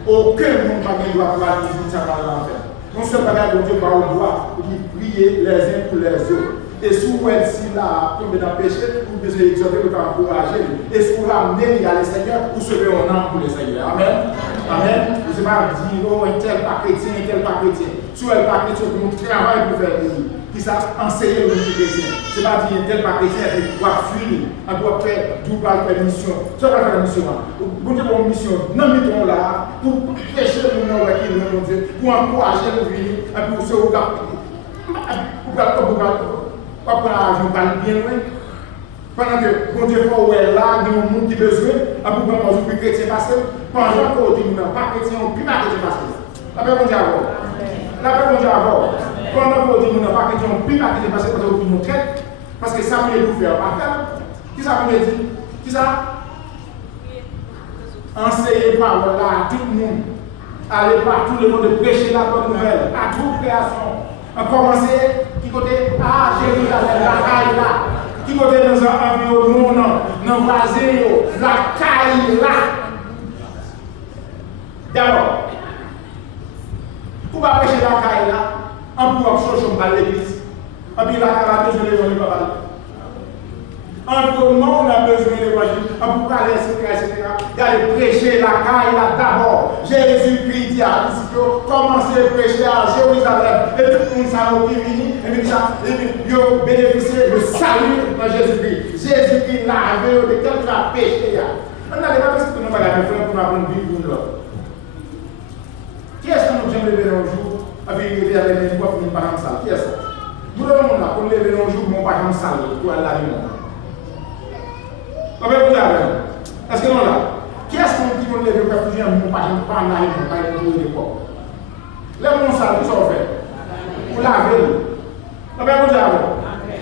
Aucun monde ne doit pouvoir dire que ça va dans l'enfer. Non seulement dont Dieu va au droit pour prier les uns pour les autres. Et si vous êtes si là, tomber dans le péché, vous devez exhorter, vous encourager. Et si vous ramenez à le Seigneur, vous serez un âme pour le Seigneur. Amen. Amen. Vous ne pouvez pas dire, oh, un tel pas chrétien, un tel pas chrétien. Si vous n'êtes pas chrétien, vous travaillez pour faire pour lui. Qui ça enseigner le chrétien. Ce n'est pas dire, un tel pas chrétien, il doit fuir, on doit faire, tout va faire mission. Ça va faire la mission. Vous avez une mission, nous mettons là, pour prêcher le nom avec mon Dieu, pour encourager le vie, et pour se regarder. Pas pour l'argent, pas bien loin. Pendant que mon Dieu est là, il y a un monde qui a besoin, et pour que mon Dieu chrétien passe, pendant qu'on dit non, pas chrétien, on ne peut pas chrétien passer. La paix mon Dieu avant. La paix mon Dieu avant. Pendant qu'on dit non, pas chrétien, on ne peut pas chrétien passer parce qu'on nous traite. Parce que ça veut nous faire pas faire. Qui ça veut dire? Qui ça? Enseigner par là à tout le monde. Aller partout le monde prêcher la bonne nouvelle à toute création. On commencer qui côté Jérusalem, la caille là, qui côté dans un environnement, dans le voisin, la caille là. D'abord, pour pas prêcher la caille là, on peut changer par l'église. Et puis, la besoin de l'évangile, papa. Environnement, on a besoin de l'évangile. Pour parler, etc. Il y a le prêcher, la caille, là d'abord. Jésus-Christ dit à disciples, commencez à prêcher à Jérusalem. Et tout le monde s'est réuni. Et puis, ils ont bénéficié du salut dans Jésus-Christ. Jésus-Christ l'a lavé de quelqu'un a péché. On n'a pas besoin de nous faire pour apprendre à vivre pour l'autre. Qui est-ce que nous sommes levés un jour avec une idée avec les fois pour nous parler de ça? Qui est-ce que nous devons là pour lever un jour, mon parent sale pour aller à la maison. Est-ce que non là? Qui est-ce qui va lever pour plusieurs mots par exemple, pas en arrière, pas en dehors de l'époque? Les mots sales, qu'est-ce qu'on fait? Pour laver. Les mots sales,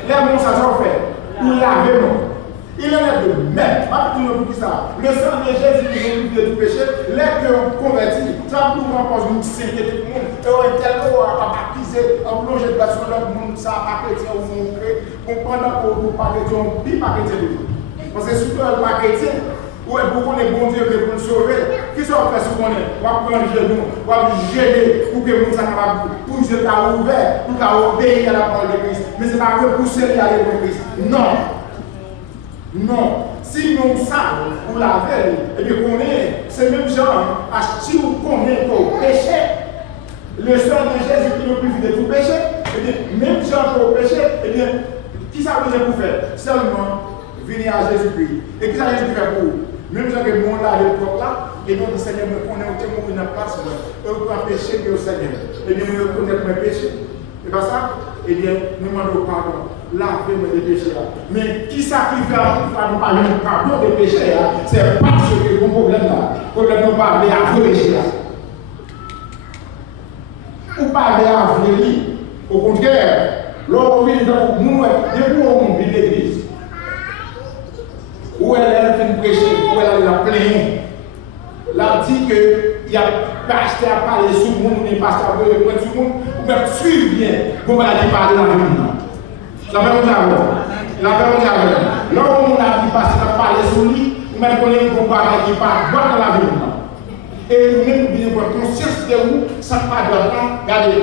qu'est-ce qu'on fait? Pour laver. Il en est de même. Pas tout le monde dit ça. Le sang de Jésus qui nous livre de tout péché, les que on convertit, ça nous propose nous saigner tout le monde. Et on est tellement à baptiser, à plonger sur l'autre monde, ça à chrétien ou montrer, comprendre qu'on pas chrétien, on ne pas chrétien du tout. Parce que surtout le pas chrétien, où est pour qu'on est bon Dieu pour nous sauver, qui sont fait ce qu'on est? On va prendre le genou, on va gêner pour que nous soyons capables, pour que nous soyons ouverts, pour qu'on obéisse à la parole de Christ. Mais ce n'est pas que pousser à aller pour Christ. Non. Non. Si nous savons pour la veille, et bien qu'on est, ces mêmes gens, si nous connaissons pour péché, le sang de Jésus qui nous purifie de tout péché, et bien, même gens pour péché, et bien, qui ça veut dire pour faire? Seulement venir à Jésus-Christ. Et qui ça veut dire pour vous? Même gens que nous là, à l'époque là, et nous, le Seigneur me connaît, on est mourir dans la place, et on peut pécher au Seigneur. Et bien, nous reconnaître mes péchés. Et pas ça? Eh bien, nous demandons pardon. Lavez-moi des péchés. Mais qui sacrifie à nous parler de pardon des péchés? C'est pas ce que le problème là. Le problème n'est pas à vos péchés. Ou pas à vos péchés. Au contraire, lorsqu'on vit dans nous, depuis on vit l'église, où elle est en prêcher, où elle est en plainte, là dit qu'il y a pasteur à parler sur le monde, il y a pasteur à parler sur le monde, ou même suivre bien, comme elle a dit parler dans le monde. La parole La parole là où on a dit pasteur à parler sur lui, ou même qu'on est comparé qui parle dans la vie. Et nous-mêmes, bien avoir conscience de où ça ne pas de temps, regardez,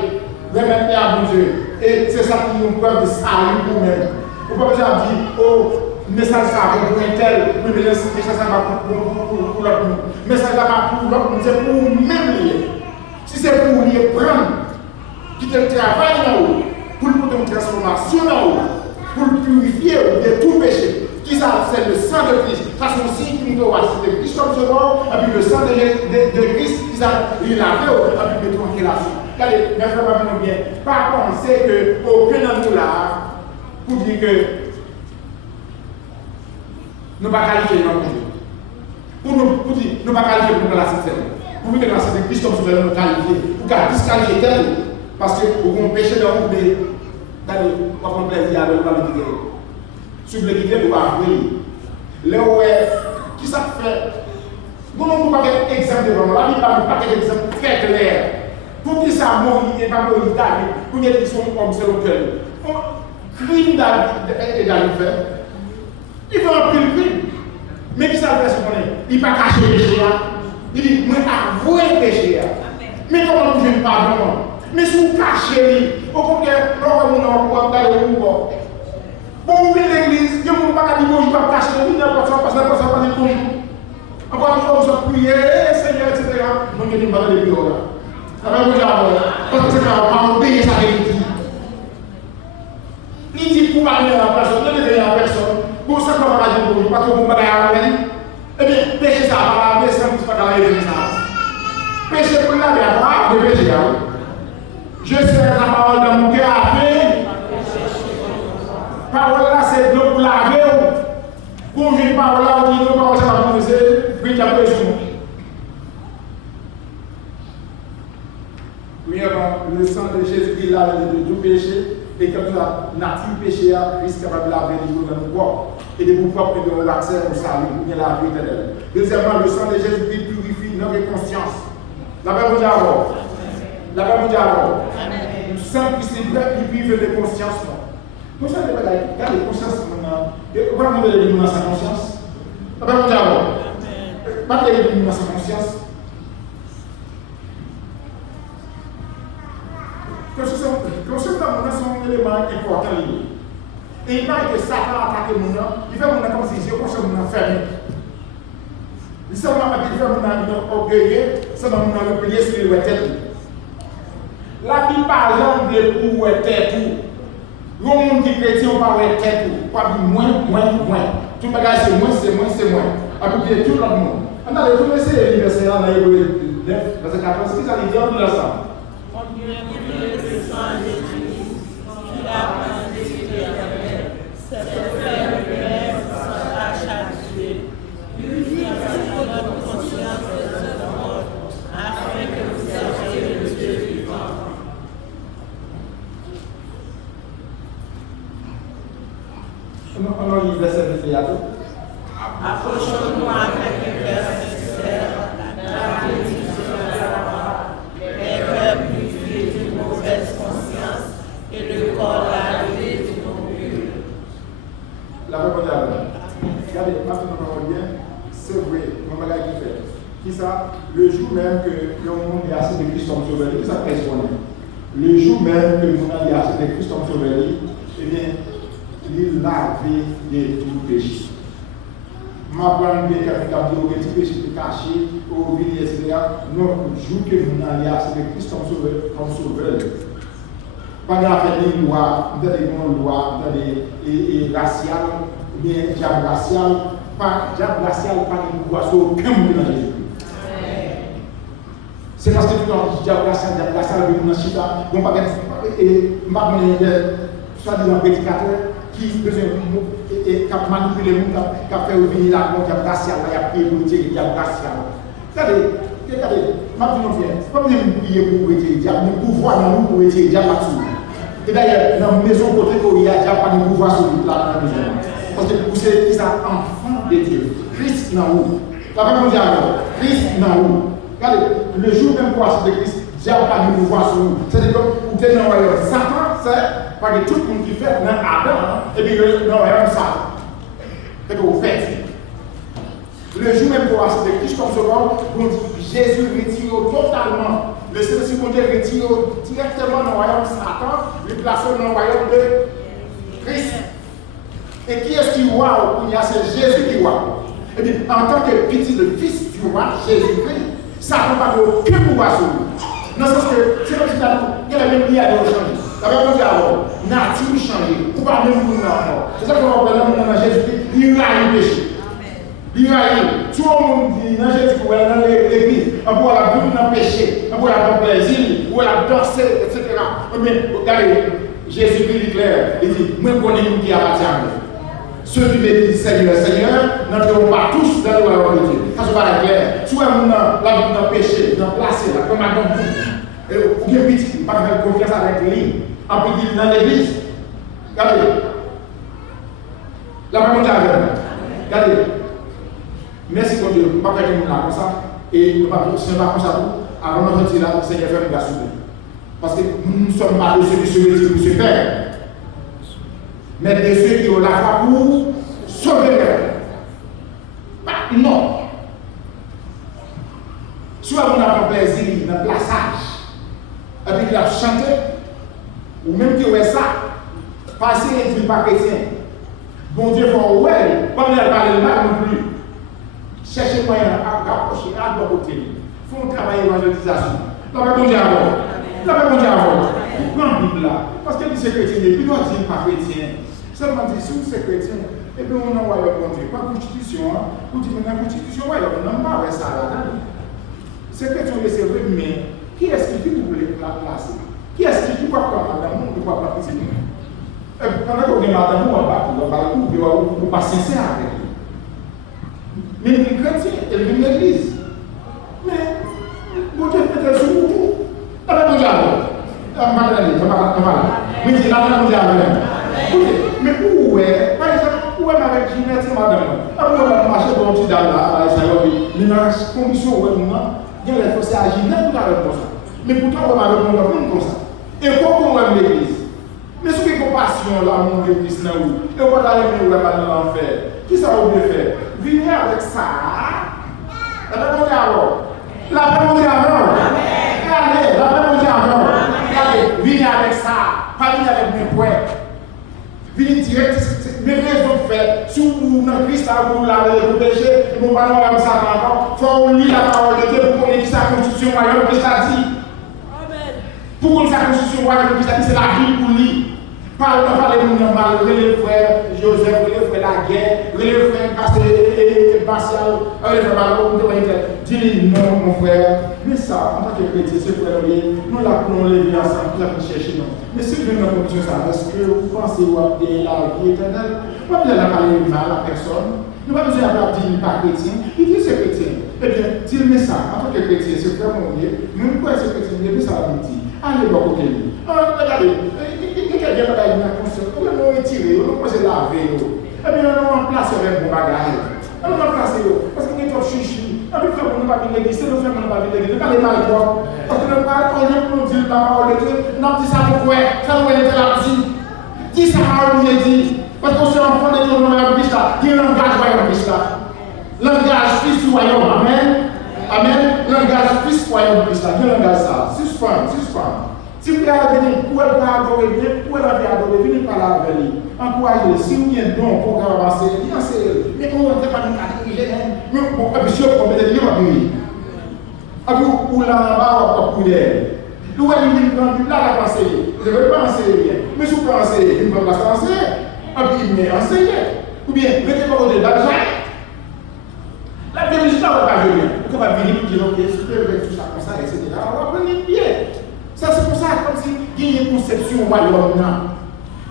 remettez à bon Dieu. Et c'est ça qui nous preuve de salut pour nous-mêmes. Vous pouvez déjà dire, oh, message ça va pour un tel, oui, mais message ça va pour l'autre. Message ça va pour l'autre, c'est pour nous-mêmes. Si c'est pour lui prendre, quitter le travail là-haut, pour une transformation là-haut, pour le purifier de tout péché. Qui ça? C'est le sang de Christ. Ça, c'est un signe qui nous doit citer Christ comme ce mort, et puis le sang de Christ, il a fait, et puis mettre en relation. Regardez, mes frères, maintenant bien, pas penser qu'aucun de nous là, pour dire que nous ne pas qualifier dans le monde. Pour dire nous ne pas qualifier pour la cité. Pour dire que la cité de Christ comme ce nous qualifier, pour disqualifier tel, parce que vous péché dans le monde, d'aller prendre plaisir avec le monde. Sur le guide, vous avouez. Là où qui ça fait? Nous n'avons pas d'exemple devant nous. La Bible n'a pas d'exemple très clair. Pour qui ça mourit et pas mourir David, pour qu'ils sont comme selon quel. Crime David et David fait. Il fait un pile crime. Mais qui ça fait ce qu'on est? Il ne pas cacher le péché. Il dit, moi avouer le péché. Mais comment nous ne pardon? Mais si vous cachez, au contraire, nous n'avons pas d'aller où pour ouvrir l'église, il ne faut pas dire bonjour, pas cacher, il n'y a pas de ça, parce que ça pas dire bonjour. Encore une fois, on se prier, Seigneur, etc. On ne dit pas de bureau là. Parce que c'est pas obéir sa vérité. Il dit pour parler à la personne, ne devez à la personne, pour ça qu'on va dire bonjour, parce que vous m'avez à la eh bien, péché ça, on va laver sans pas dans l'église. Péché pour la vie, de péché. Je sais la parole dans mon cœur à faire. Parole là, c'est de l'eau pour laver. Pour vivre parole là, on dit que parole ça va commencer, puis il y a plus de le sang de Jésus qui lave de tout péché, et comme la nature péché, Christ est capable de laver les dans nos corps, et de vous propre de l'accès au salut, pour bien la vie éternelle. Deuxièmement, le sang de Jésus qui purifie notre conscience. La Bible dit alors. La Bible dit alors. Le sang qui s'est vrai qui purifie les consciences. Vous savez, regardez, conscience, on va demander de nous dans sa conscience. La Bible dit alors. Pas de nous dans sa conscience. Que ce concept son élément important. Et il paraît que Satan a attaqué mon nom, il fait mon nom comme si je pensais mon nom fermé. Il s'est fait mon nom orgueilleux, ça m'a mon nom replié sur le tête. La Bible par exemple, les pour tête tout. Le monde qui est chrétien, on parle de tête tout. Pas de moins. Tout le bagage c'est moins. Après, tout le monde. On a tout laissé l'université dans l'Hébreu 9, verset 14, qui ça dit en disant ça? On dirait que le sang de Jésus, qui a mandé l'Éternel, c'est de faire le rêve sans tâche à Dieu. Lui pour notre conscience de ce monde, afin que vous serviez le Dieu vivant. On a lu le verset 21. Approchons-nous avec un cœur sincère, la bénédiction de la parole, les cœurs purifiés d'une mauvaise conscience et le corps lavé d'une eau pure. La parole. Regardez, maintenant on va bien, c'est vrai, mon bagage qui fait. Qui ça? Le jour même que le monde est assez de Christ comme sauveur, qui ça correspond? Le jour même que le monde est assez de Christ comme sauveur, eh bien, il lavé de tout péché. Ma plan de capitale au petit péché caché, au vide, etc. Non, le jour que nous allons assez de Christ comme sauveur. Pas d'affaire de loi, de loi, de raciale, bien diable racial, pas diable racial, pas de pouvoir sur aucun monde dans Jésus. C'est parce que tout le temps, diable racial, dans Chita, on pas soit des prédicateurs qui besoin et qui manipulent les gens, qui fait revenir la mort diable racial, il y a payé pour dire diable racial. Regardez, maintenant, pas besoin de prier pour retirer diable, mais pouvoir dans nous pour retirer diable là-dessus. Et d'ailleurs, dans la maison côté il y a déjà pas de pouvoir sur la maison. Parce que vous savez qui ça enfant de Dieu. Christ dans vous. La Bible dit alors, Christ dans vous. Regardez, le jour même pour acheter Christ, diable pas de pouvoir sur vous. C'est-à-dire que vous êtes dans le royaume. Satan, c'est parce que tout le monde qui fait dans Adam, et puis dans le royaume Satan. C'est que vous faites. Le jour même pour acheter Christ comme sauveur, vous dites Jésus retire totalement. Le Saint-Esprit retire directement dans le royaume de Satan, le place dans le royaume de Christ. Et qui est-ce qui voit? C'est Jésus qui voit. Et bien, en tant que petit le fils du roi, Jésus-Christ, Satan n'a pas aucun pouvoir sur lui. Dans le sens que c'est comme si il y a la même vie à changer. La Bible dit alors, nature changée, ou pas même nous encore. C'est ça qu'on va appeler dans Jésus-Christ, il a eu péché. Il y a tout le monde dit dans Jésus dans l'église, on peut la boule dans le péché, on peut la plaisir, on peut la danser, etc. Mais regardez, Jésus-Christ dit clair, il dit, moi je connais qui appartient à moi. Ceux qui me disent Seigneur, Seigneur, n'entreront pas tous dans le royaume de Dieu. Ça se passe clair. Soit on a la vie dans le péché, dans le placé, comme madame, ou bien petit, pas faire confiance avec lui, en petit dans l'église. Regardez, la parole de Dieu. Regardez. Merci pour Dieu, je ne vais pas faire comme ça. Et ce n'est pas comme ça tout. Avant de retirer là, le Seigneur fait nous assumer. Parce que nous ne sommes pas de ceux qui se retirent pour se faire. Mais de ceux qui ont la foi pour sauver leur. Non. Soit on a un plaisir dans le plaçage, et puis il a chanté, ou même qui aurait ça, passer et dire pas chrétien. Bon Dieu, pour ouais, pas venir parler de mal non plus. Cherchez moyen à rapprocher, à droit côté. Il faut travailler l'évangélisation. La Bible dit avant. La Bible dit avant. Vous prenez la Bible là. Parce que c'est chrétien, et puis nous disons pas chrétien. Seulement dit, si c'est chrétien, et puis on a envoyé le Dieu. Pas constitution, vous dites, mais la constitution, on n'a pas ça là. C'est chrétien, c'est vrai, mais qui est-ce qui vous voulez la placer? Qui est-ce qui va prendre madame ou va pas petit? Pendant qu'on est madame ou on va pas sincère avec lui. Mais les chrétiens, ils viennent de l'église. Mais, vous Dieu peut-être sur vous. La Bible dit mais c'est la Bible dit mais où est, par exemple, où est avec Ginette et madame? Après, on va marcher dans un petit dame là, mais dans la condition où il y a les forces à Ginette pour la réponse. Mais pourtant, on va répondre comme ça. Et pourquoi on aime l'église? Mais ce qui est compassion, l'amour de Christ, et on va aller dans l'enfer. Qui ça va bien faire? Venez avec ça. La Bible dit alors. La Bible dit alors. Allez, la Bible dit alors. Allez, venez avec ça, pas venir avec mes points. Venez direct, mes raisons de faire, si vous dans Christ, vous l'avez péché, vous ne pouvez pas ça encore, il faut lire la parole de Dieu pour connaître sa constitution royale, Christ a dit. Pour connaître sa constitution royale, Christ a dit, c'est la vie pour lui. Parlez-nous normal, les frères Joseph, les frères Laguerre, les frères Martial, les frères Ballon, dis non, mon frère. Mais ça, en tant que chrétien, ce frère, nous l'avons levé ensemble, nous l'avons cherché. Mais si vous venez dans cette ça, est-ce que vous pensez que vous avez la vie éternelle? Vous n'avez pas parler mal à personne. Nous n'avons pas besoin de dire pas chrétien. Il dit c'est chrétien. Eh bien, dis-le ça, en tant que chrétien, ce frère, mon Dieu, nous quoi c'est chrétien, mais ça va nous dire. Allez, bon, côté lui. Regardez. Quelqu'un qui a une conscience, on va retirer, on va se laver. Et bien, on va remplacer avec mon bagage. On va remplacer, parce que nous sommes chichi. On va faire pour nous pas venir l'église, c'est nous faire pour nous pas venir l'église. Pas les mal quoi. Parce que nous pas, on vient pour nous dire la parole de Dieu. Nous avons dit ça pour quoi? Ça nous a été là dit. Dis ça à nous dit. Parce qu'on s'est enfant de Dieu, nous avons dit ça. Il y a un langage royaume Christ là. Langage fils du royaume. Amen. Amen. Langage fils du royaume Christ là. Il y a un langage ça. Suspend. Si vous avez venu, pour elle adorer bien, pour elle adorer, venez par là avec lui. Encouragez-le. Si vous avez un don pour avancer, lancez-le. Mais on ne sait pas nous catégorie, mais pour un monsieur, pour mettre les liens à venir. Ou là, en bas, ou pour l'air. Nous allons venir prendre là, la pensée. Je ne veux pas enseigner bien. Mais si vous pensez, vous ne pouvez pas enseigner. Il m'est enseigné. Ou bien, mettez pas côté d'argent. La biologie, là, on ne va pas venir. On va venir pour dire, ok, je peux faire tout ça comme ça, etc. On va prendre une pied. Ça, c'est pour ça, comme si il y a une conception royaume.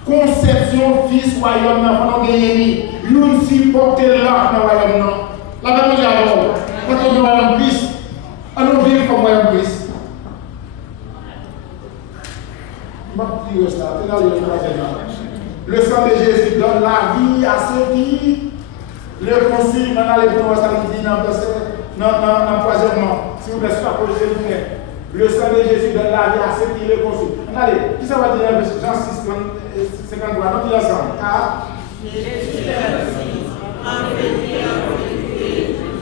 Conception fils royaume, pendant qu'il y a nous supporter là dans le royaume. La même chose alors, quand on est royaume Christ, on nous vit comme royaume Christ. Le sang de Jésus donne la vie à ceux qui le consument. Dans les bons samedi, dans le troisièmement. Si vous ne laissez pas poser vous. Le sang de Jésus donne la vie à ceux qui le consument. Allez, qui ça va dire Jean 6, 53, nous disons ensemble. Car Jésus leur dit, en vérité,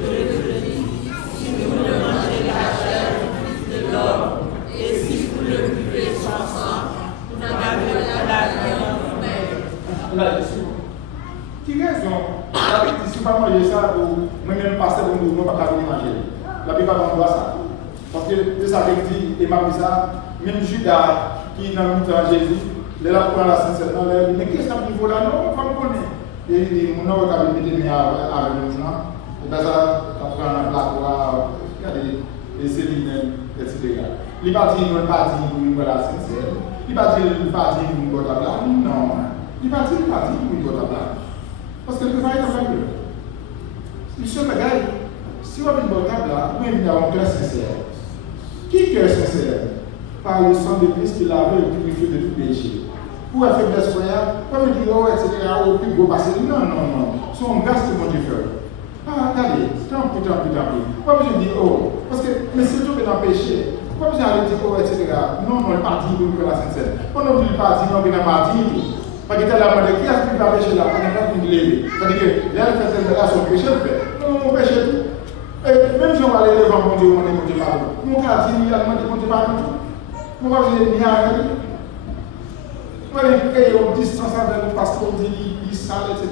je te dis, si vous ne mangez la chair du Fils de l'homme, et si vous ne buvez son sang, vous n'avez pas la vie en vous-même. Qui raison? La Bible dit, si vous ne mangez ça, moi-même, pasteur, vous ne pouvez pas manger. La Bible va ça. Parce que c'est ça qui dit, et m'a dit ça, même Judas qui est dans le temps de Jésus, il a pris la Sainte-Seine, il dit, mais qu'est-ce que ce niveau-là? Non, on va me connaître. Et il dit, mon nom est mis avec nous, et bien ça, on prend un plat pour regarder les célimènes, etc. Il va dire, il va dire, il va la Sainte-Seine. Il va dire, il va dire, il va la Sainte-Seine. Non. Il va dire, il va dire, il va la Sainte-Seine. Parce que le travail est dans le Monsieur Magaï, si on a une bonne table là, vous venez avoir un cœur sincère. Qui cœur sincère? Par le sang de Christ qui lave et purifie de tout péché. Pour la faiblesse, frère, pas me dire, oh, etc., au plus gros passé. Non. C'est un gaz que mon Dieu fait. Ah, regardez, tant pis. Pas besoin de dire, oh, parce que, mais c'est tout dans le péché. Pas besoin de dire, oh, etc. Non, le parti, nous, la sincère. On n'a plus le parti, non, on n'a pas dit. Parce que tu as la demandé, qui a fait le péché là? On n'a pas pu le lever. C'est-à-dire que, là, elle fait cette son péché, le fait. Non, mon péché tout. Même si on va aller devant mon Dieu, on est mon Dieu pardon. Mon cas dit, il a demandé mon Dieu pardon. Mon cas dit, il y a rien. Moi, il y a une distance avec le pasteur, on dit, il sale, etc.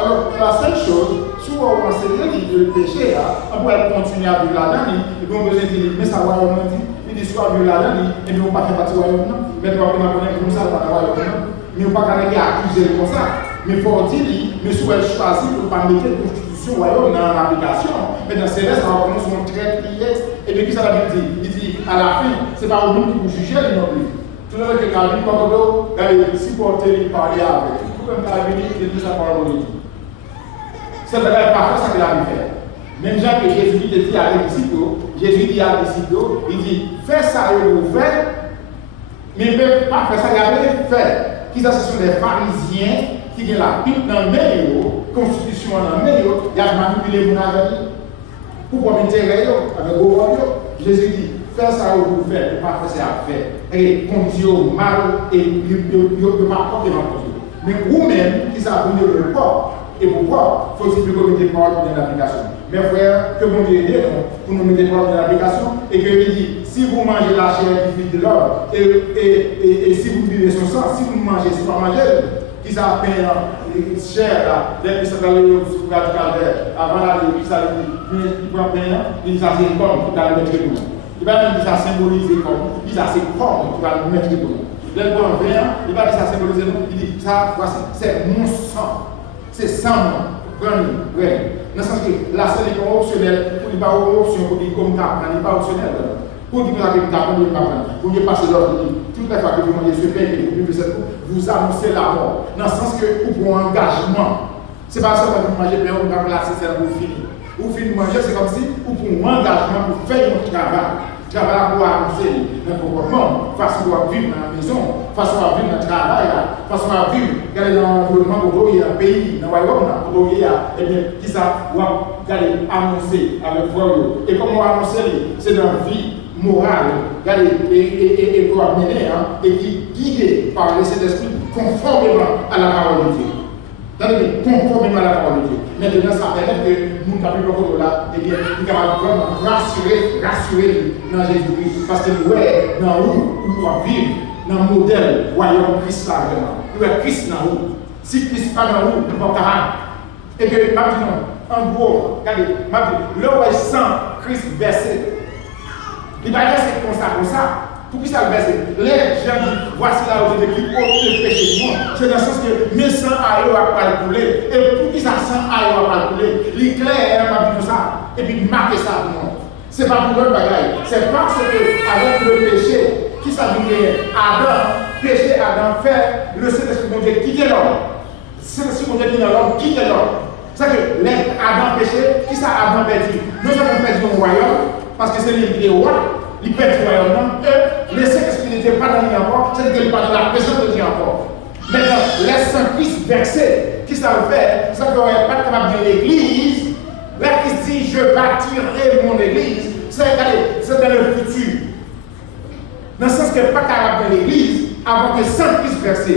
Alors, la seule chose, si on va enseigner le péché, on peut continuer à vivre là-dedans, et puis on peut dire, mais ça va, on dit, il dit, soit vivre là-dedans, et puis on ne va pas faire partie du royaume, non. Mais on va pas comme ça, on va pas royaume, non. Mais on ne va pas accuser comme ça. Mais il faut dire, mais si on choisit pour ne pas mettre une constitution royaume dans l'application, mais dans ces restes, on va prendre son trait prière. Et puis, qui ça la dit? Il dit, à la fin, ce n'est pas au monde qui vous juge, non plus. Tout le monde qui a vu, quand on supporter, il parler avec. Tout le monde qui a vu, il dit sa parole au dit. C'est vrai, parfois, ça qu'il a vu faire. Même Jean que Jésus dit à les disciples, Jésus dit à les disciples, il dit, fais ça et vous faites, mais pas faire ça, il avait fait. Qui ça, ce sont des pharisiens qui ont la Bible dans le meilleur, constitution dans le meilleur, il a manipulé mon avis. Pour m'intégrer avec vos royaumes, Jésus dit, fais ça ou vous faites, pas faire ça à faire. Et conduire mal et ne pas porter ma conduite. Mais vous-même, qui savez le corps, et pourquoi faut-il que vous mettez parole dans l'application? Mes frères, que mon Dieu aide pour nous mettre parole dans l'application et que il dit, si vous mangez la chair du Fils de l'homme et si vous buvez son sang, si vous mangez, si vous mangez, qui ça pain chair là, dès que ça va aller sur le calvaire, avant d'aller, qui ça il prend pain, il ça c'est comme qui va le mettre dedans. Il va même dire ça symboliser comme, il ça c'est comme qui va le mettre dedans. Dès qu'on vient, il va dire ça symboliser, il dit ça, voici, c'est mon sang, c'est sang. Prenez, dans le sens que la scène est optionnelle, pour ne pas avoir option, pour dire comme ça, il n'est pas optionnel. Pour dire que vous avez pour ne pas se l'ordre, toute la fois que vous mangez ce pain et que vous buvez cette eau, vous annoncez la mort. Dans le sens que vous prenez un engagement. Ce n'est pas seulement que vous mangez pain, vous avez la c'est pour finir. Vous finissez de manger, c'est comme si vous prenez un engagement pour faire votre travail. Travail pour annoncer un comportement, façon à vivre dans la maison, façon à vivre dans le travail, façon à vivre dans l'environnement pour il y a un pays, dans le royaume, pour il y a, eh bien, qui ça va annoncer avec vous. Et comment annoncer, c'est dans la vie morale, et pour amener, et qui est guidé par le Saint-Esprit conformément à la parole de Dieu. Conformément à la parole de Dieu. Maintenant, ça permet que nous capables là, et bien, nous capables vraiment rassurer dans Jésus-Christ. Parce que nous, dans où nous doit vivre, dans le modèle royaume Christ là, vraiment. Nous sommes Christ dans où. Si Christ n'est pas dans où, nous ne sommes pas. Et que, maintenant, en gros, regardez, là où est sans Christ versé, il va verser comme ça. Pour qui ça le verset? Les gens disent, voici la hauteur de qui ôte le péché du monde. C'est dans le sens que mes sangs à eux à pas le couler. Et pour qui ça sang à eux à pas le couler? L'éclair va dire ça. Et puis marquer ça pour nous. Ce n'est pas pour notre bagaille. C'est parce que avec le péché, qui ça veut dire? Péché Adam fait le Saint-Esprit de Dieu quitter l'homme. Le Saint-Esprit de Dieu qui est dans l'homme quitte l'homme. C'est que Adam péché, qui ça Adam perdu? Nous avons perdu le royaume parce que c'est lui qui est roi. Il perd le royaume, et le Saint-Esprit n'était pas dans lui encore, c'est qu'il n'est pas dans la présence de Dieu encore. Maintenant, les Saint-Christ versés, qui ça le fait? Ça ne serait pas capable de l'église. Là, qui dit, je bâtirai mon église, c'est dans le futur. Dans le sens qu'il n'est pas capable de l'église avant que Saint-Christ versé.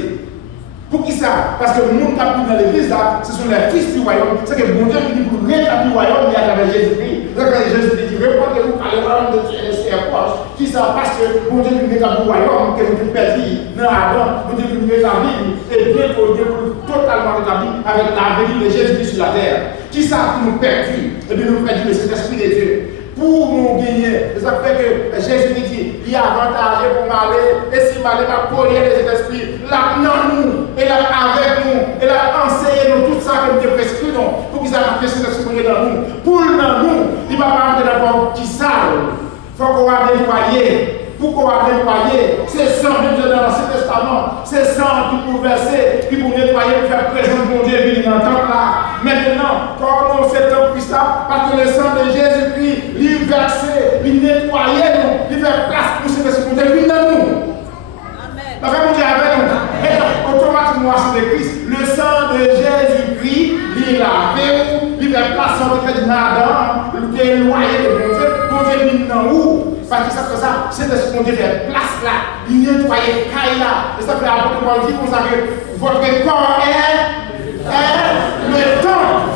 Pour qui ça? Parce que le monde qui a pris dans l'église, là, ce sont les fils du royaume. C'est que mon Dieu qui dit pour rétablir le royaume, il y a travers Jésus-Christ. Donc, Jésus dit, répondez-vous par le royaume de Dieu et ses proches. Qui ça? Parce que mon Dieu qui rétablit le royaume, que nous perdu dans Adam, mon Dieu qui rétablit, et bien pour totalement rétabli avec la venue de Jésus-Christ sur la terre. Qui ça nous perdu? Et bien nous perdu le Saint-Esprit de Dieu. Pour nous gagner, ça fait que Jésus dit, il y a avantage pour m'aller, et si m'aller va polier les esprits, là dans nous, et là avec nous, et là enseigner nous tout ça que nous prescrit pour qu'ils aient le Saint-Esprit dans nous. Pour dans nous, il ne va pas entrer dans le petit sale. Il faut qu'on va nettoyer. Pour qu'on va nettoyer, c'est sang de Dieu dans l'Ancien Testament, c'est sang qui pour verser, qui pour nettoyer, pour faire présence de mon Dieu, venir dans le temple là. Maintenant, quand on s'est en Christ là, parce que le sang de Jésus-Christ, il versé, il nettoyait nous, il fait place pour cet esprit de Dieu, dans nous. Amen. La mon Dieu avec nous. Et automatiquement, c'est de Christ, le sang de Jésus-Christ, il a fait, il fait place sur le fait de Adam, il est éloigné de mon Dieu, mon Dieu vient dans où? Parce que ça fait ça, c'est de ce qu'on devait faire place là, il nettoyait caille là. Et ça fait apôtre Paul dit comme ça que votre corps est le temple.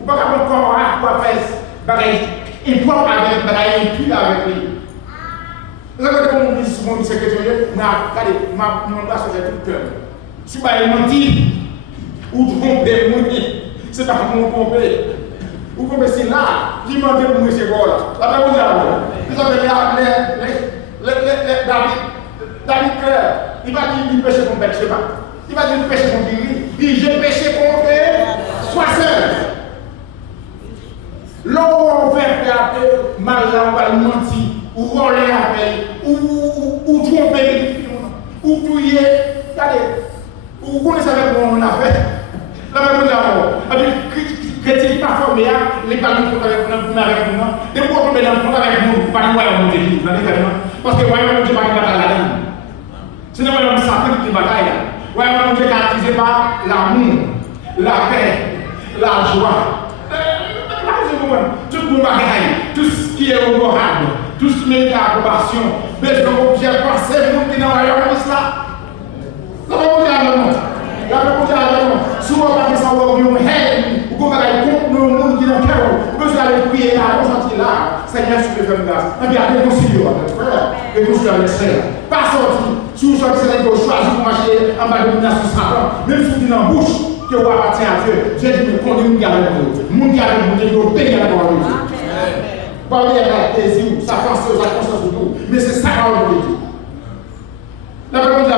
Vous ne pouvez pas corps à quoi faire bagaille impropre avec bagaille impure avec lui. Vous savez comme on dit souvent du secrétaire, regardez, ma place c'est tout cœur. Si vous avez menti ou trompé, c'est pas comme on tromper. Vous pouvez là, qui m'a dit pour monsieur là. La même chose. Vous avez David Claire, il va dire il péché contre Bathsheba. Il va dire il péché contre lui. Il dit j'ai péché contre sois seul. Là où on fait faire mal là, on va mentir, ou voler avec, ou tromper, ou tuer. Regardez, vous connaissez avec moi on a fait. La même chose. Chrétien pas formé, les parents sont avec nous, avec nous. Des fois, on est dans le monde avec nous, pas nous voyons monter vite, parce que voyons Dieu pas qui bataille là-dedans. C'est nous voyons Satan qui bataille là. Voyons Dieu caractérisé par l'amour, la paix, la joie. Tout le monde bagaille, tout ce qui est honorable, tout ce qui est approbation, mais comme j'ai pensé, vous qui n'en voyons pas là. La même chose avec nous. La même chose avec nous. Souvent, on va dire ça, on va dire, hey, ou qu'on va aller contre le monde qui n'a pas, on peut se allez prier là, on sentit là, Seigneur, tu peux faire grâce. Et bien, réconcilier avec frère, réconcilier avec sœur. Pas sortir, si vous sortez, c'est que vous choisissez pour marcher en bas de domination Satan, même si vous dites en bouche que vous appartenez à Dieu, Dieu dit, mais condamnez-nous garder vous. Nous gardons vous, nous payons la parole de Dieu. Pas bien la désir, sa conscience de nous, mais c'est ça la parole de Dieu. La parole de Dieu.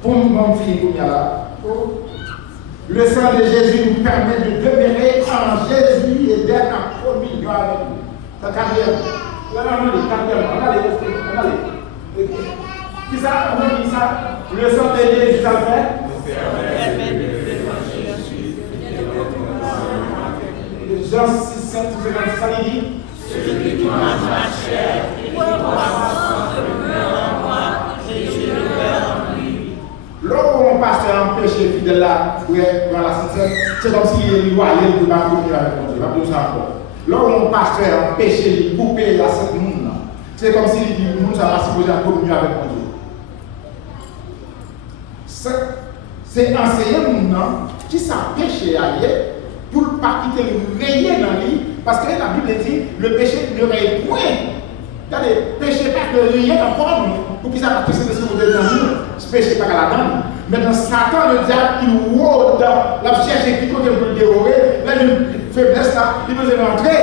Pour nous finir comme il y a là, le sang de Jésus nous permet de demeurer en Jésus et d'être en communion avec lui. C'est quatrième. On allez. Qui ça? On dit ça? Le sang de Jésus, ça le fait? Jean 6, 7, ça lui dit? Celui qui mange ma chair et qui boit mon sang demeure en moi et je demeure en lui. Lorsque mon pasteur en péché fidèle là, dans la cité, c'est comme s'il est loyal de ma communion avec mon Dieu. Je vais ça encore. Lorsque mon pasteur en péché, il coupe la cette monde, c'est comme s'il dit le monde ne va pas supposé en communion avec mon Dieu. C'est enseigner mon nom qui s'est péché ailleurs pour ne pas quitter le rayer dans lui, parce que la Bible dit le péché ne raye point. Regardez, péché pas de rayer encore pour qu'il s'arrête de se décider dans nous, ce péché pas à la dame. Maintenant, Satan, le diable, il rôde, la cherche qui compte pour le dévorer, là, il y a une faiblesse là, il besoin d'entrer,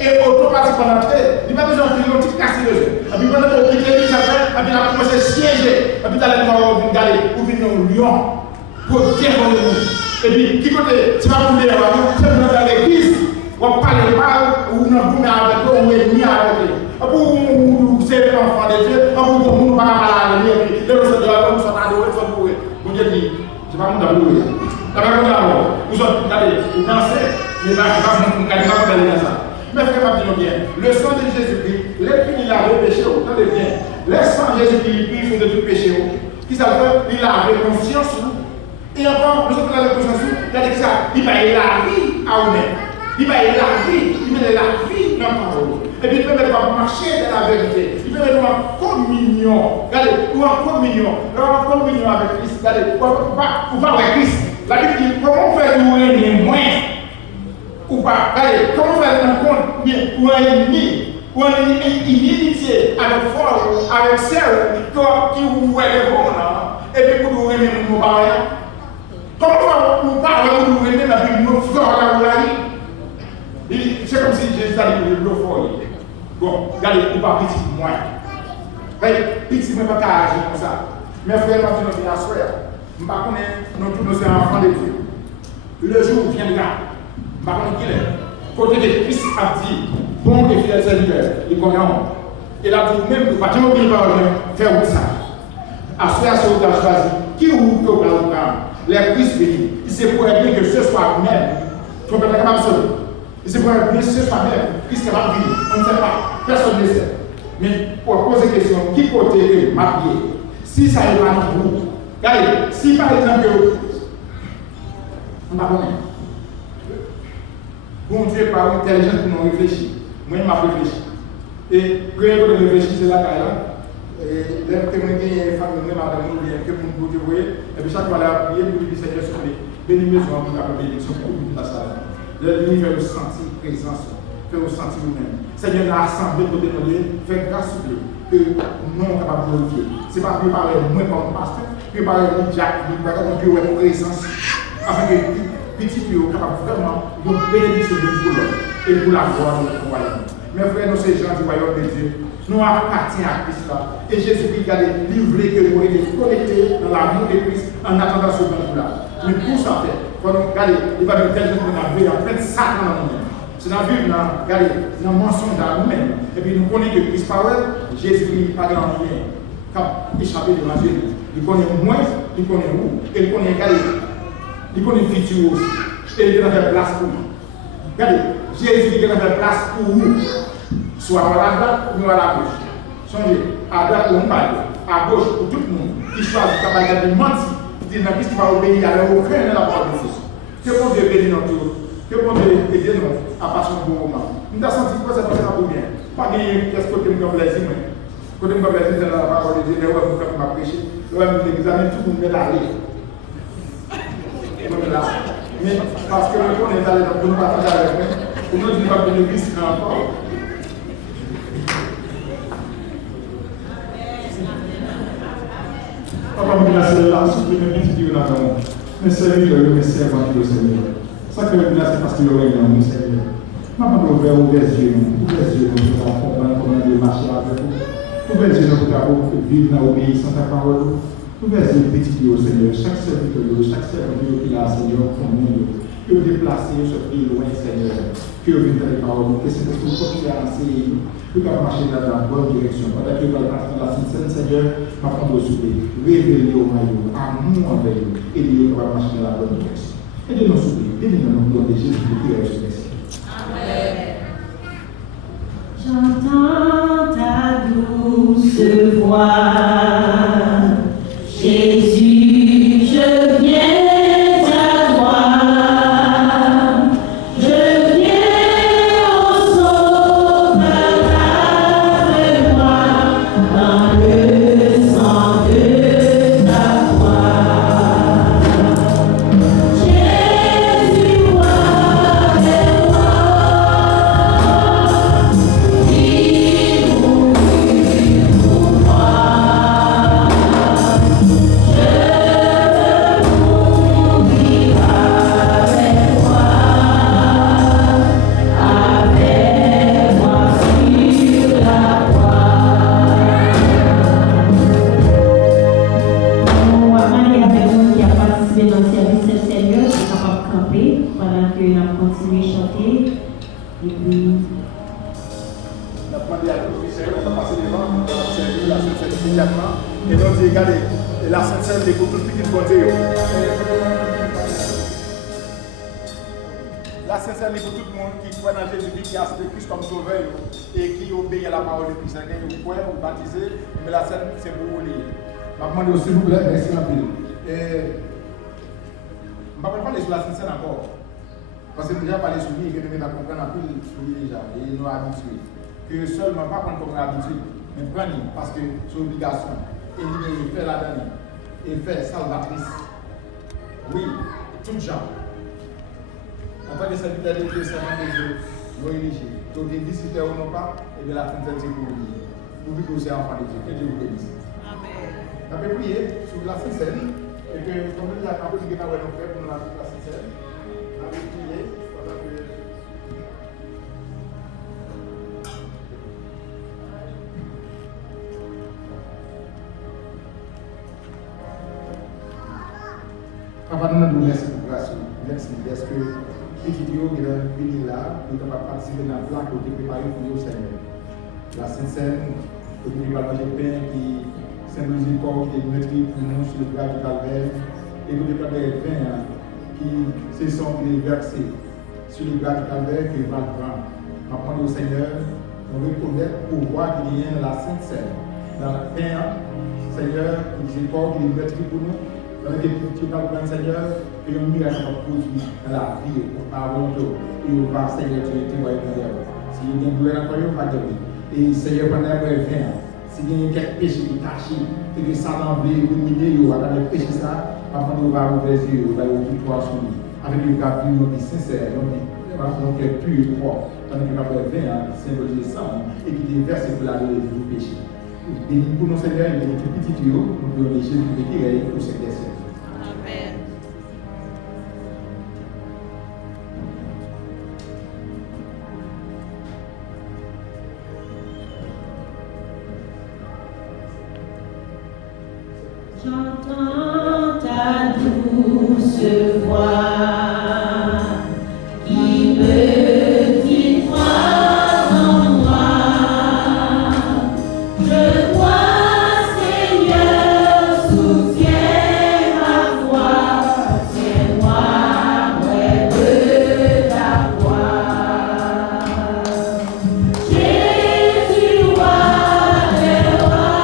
et automatiquement d'entrer, il n'a pas besoin de crier, il casse les yeux. Et puis, pendant que vous quittez, ça fait, et puis, il a commencé à siéger, et puis, il a aller pour venir au lion, pour dévorer nous. Et puis, qui côté, tu vas couler là, tu vas dans l'église, on parle mal, ou on a avec eux, ou on est mis avec eux. Pour c'est l'enfant de Dieu, pour nous pas mal à la nuit, les autres doivent nous sortir de l'autre pour vous dire dit, je vais vous d'abord. Ça va vous d'abord. Vous allez, vous dansez, mais là, je vais vous faire ça. Mais frère, pas bien. Le sang de Jésus-Christ, les filles, il a péché, attendez bien. Le sang de Jésus-Christ, il fait de tout péché. Qui ça fait? Il a conscience. Et encore, nous sommes dans la conscience, il a dit ça, il va y la vie à vous-même. Il va y la vie, il met la vie dans la parole. Et puis il peut mettre à marcher dans la vérité. Il peut mettre en communion. Regardez, ou en communion. Là, en communion avec Christ. Regardez, ou pas avec Christ. La Bible dit, comment faire pour aimer moins? Ou pas. Regardez, comment faire un compte ou un ennemi, ou une inimitié avec force, avec celle qui vous voit les bons là. Et puis pour nous aimer nos parents. Comment faire pour parler ou nous aimer la Bible, nos frères là où la vie? C'est comme si Jésus a dit le fort. Bon, regardez, on va petit pour moi. Petit, mais pas qu'à agir comme ça. Mes frères, ma fille, nous sommes je ne sais pas nous tous nous sommes enfants de Dieu. Le jour viendra. Je ne sais pas qui est. Côté de Christ a dit, bon et fidèle serviteur, il connaît un. Et là, vous même, vous ne pouvez pas oublier faire ça. À ce que vous avez choisi, qui vous peut prendre les Christ bénis. Il s'est pour bien que ce soit même. Tu ne peux pas capable de sauver. Il s'est pour bien que ce soit même. Christ est capable de vivre. On ne sait pas. Personne ne sait. Mais pour poser la question, qui côté m'a pied? Si ça n'est pas nous, regardez, si par exemple, on va connaître. Bon Dieu par intelligence pour nous réfléchir. Moi, je m'a réfléchi. Et quand je réfléchis, c'est là qu'il y a. Et les témoins qui sont femmes, madame, que vous pouvez voir. Et puis chaque fois, là, prier pour lui, Seigneur, s'il vous plaît, bénis-moi sur la bénédiction pour nous dans ça. Le faire nous sentir présence, faire nous sentir nous-mêmes. Seigneur, nous assemblé pour demander, fais grâce sur lui, que nous sommes capables de glorifier. Ce n'est pas préparer moi comme pasteur, préparer nous, Jacques, préparer nous présence, afin que petit peu capable vraiment de bénédiction de pour l'homme et pour la gloire de notre royaume. Mes frères, nous sommes gens du royaume de Dieu. Nous appartenons à Christ là. Et Jésus-Christ a livré que nous étions connectés dans l'amour de Christ en attendant ce moment-là. Mais pour ça faire, quand nous regardons, il va nous dire que nous avons en fait Satan dans nous-mêmes. C'est dans le vivre, regardez, dans le mensonge dans nous-mêmes. Et puis nous connaissons que Christ parole, Jésus-Christ pas grand rien. Comme échappé de la vie. Il connaît moins, il connaît où, et il connaît regardez. Il connaît le futur aussi. Et il doit faire place pour nous. Regardez, Jésus doit faire place pour nous. Soit à la droite ou à la gauche. Changez, à droite ou à gauche pour tout le monde qui choisit de mentir. Qui dit qu'il va obéir à aucun de la parole de Dieu. Que bon Dieu bénisse notre tour. Que bon Dieu aide nous à passer un bon moment. Nous avons senti que ça va pour bien. Pas gagner qu'est-ce que nous avons plaisir. Quand nous avons plaisir dans la parole de Dieu, nous avons fait ma prêcher. Nous avons examiné tout le monde d'aller. Mais parce que le monde est allé dans le partage avec moi, pour nous, je ne vais pas l'église encore. Papa, je suis là, supprimer petit Dieu dans le monde. Mais serviteur, mais servant de Seigneur. Ça que je c'est parce que le règne dans mon Seigneur. Maman, nous ouvrons les yeux, pour comprendre comment de marcher avec vous. Ouvrez les yeux pour vivre dans l'obéissance à ta parole. Ouvrez les yeux, petit Dieu, Seigneur. Chaque serviteur, chaque serviteur qui a, Seigneur, pour nous, que vous déplacez ce pays loin, Seigneur. Que vous venez les paroles, que c'est ce que vous continuez à enseigner. Que vous marcher dans la bonne direction. Pendant que vous allez partir dans la Sainte Seigneur, m'apprendre au souper. Révéler au maillot, amour envers vous. Et Dieu va marcher dans la bonne direction. Aidez-nous à souper. Bénis-nous au nom de Jésus qui est ressuscité. Amen. J'entends ta douce voix, Jésus, je viens à toi, je viens au sauveur avec moi, dans le sang de ta croix. Jésus, moi, vers moi. Et donc, regardez, la Sainte-Seine, les beaucoup plus petites côtés. La Sainte-Seine, les tout le monde qui croit dans Jésus-Christ, qui a accepté Christ comme sauveur et qui obéit à la parole de Christ. Vous pouvez vous baptiser, mais la Sainte, c'est pour vous lire. Je vais demander s'il vous plaît, merci un peu. Je ne vais pas parler sur la Sainte-Seine encore. Parce que déjà parlé sur lui, que nous devons comprendre un peu sur lui déjà, et nous habitués. Que seulement, pas prendre comme habitude, mais prendre parce que c'est obligation. Et il fait la dernière. Il fait salvatrice. Oui, tout genre. En tant que serviteur de Dieu, servant de Dieu, vous éligez. Donc, des visiteurs ou non pas, et bien la fin de pour vous. Vous vivez aussi enfant de Dieu. Que Dieu vous bénisse. Amen. On peut prier sur la Sainte-Seine. Et que, comme nous avons dit, nous avons fait pour nous la Sainte-Seine. On va prier pendant que. Papa, nous nous remercions pour grâce. Merci. Est-ce que petit Dieu qui est venu là, nous avons participé dans le plan que vous préparé pour nous, Seigneur. La Sainte-Seine, vous avez manger le pain qui symbolise le corps qui est meurtri pour nous sur le bras du calvaire. Et vous avez préparé le pain qui se sont versés sur le bras du calvaire qui va le prendre. Apprendre au Seigneur, on reconnaît le pouvoir qu'il y a dans la Sainte-Seine. Dans le pain, Seigneur, qui est le corps qui est meurtri pour nous. Dans les petits parlements, Seigneur, que le miracle va produire dans la vie, par volonté, et on va, Seigneur, tu témoigner derrière. Si il y a une douleur encore, on va guérir. Et Seigneur, pendant le vin, s'il y a quelques péchés qui cachent, et que ça l'enlève, éliminer, à travers le péché, ça, avant nous va ouvrir les yeux, on va ouvrir victoire sur lui. Avec une garde pure, une sincère, un cœur pur et propre, pendant que le vin symbolise le sang, et qui déverse pour la vie du péché. Et pour nos Seigneur, il y a des petits tuyaux, nous pouvons les Jésus qui est pour cette question. Amen. J'entends ta douce voix qui me dit crois en moi. Je crois, Seigneur, soutiens ma foi, tiens-moi près de ta croix. Jésus, roi des rois,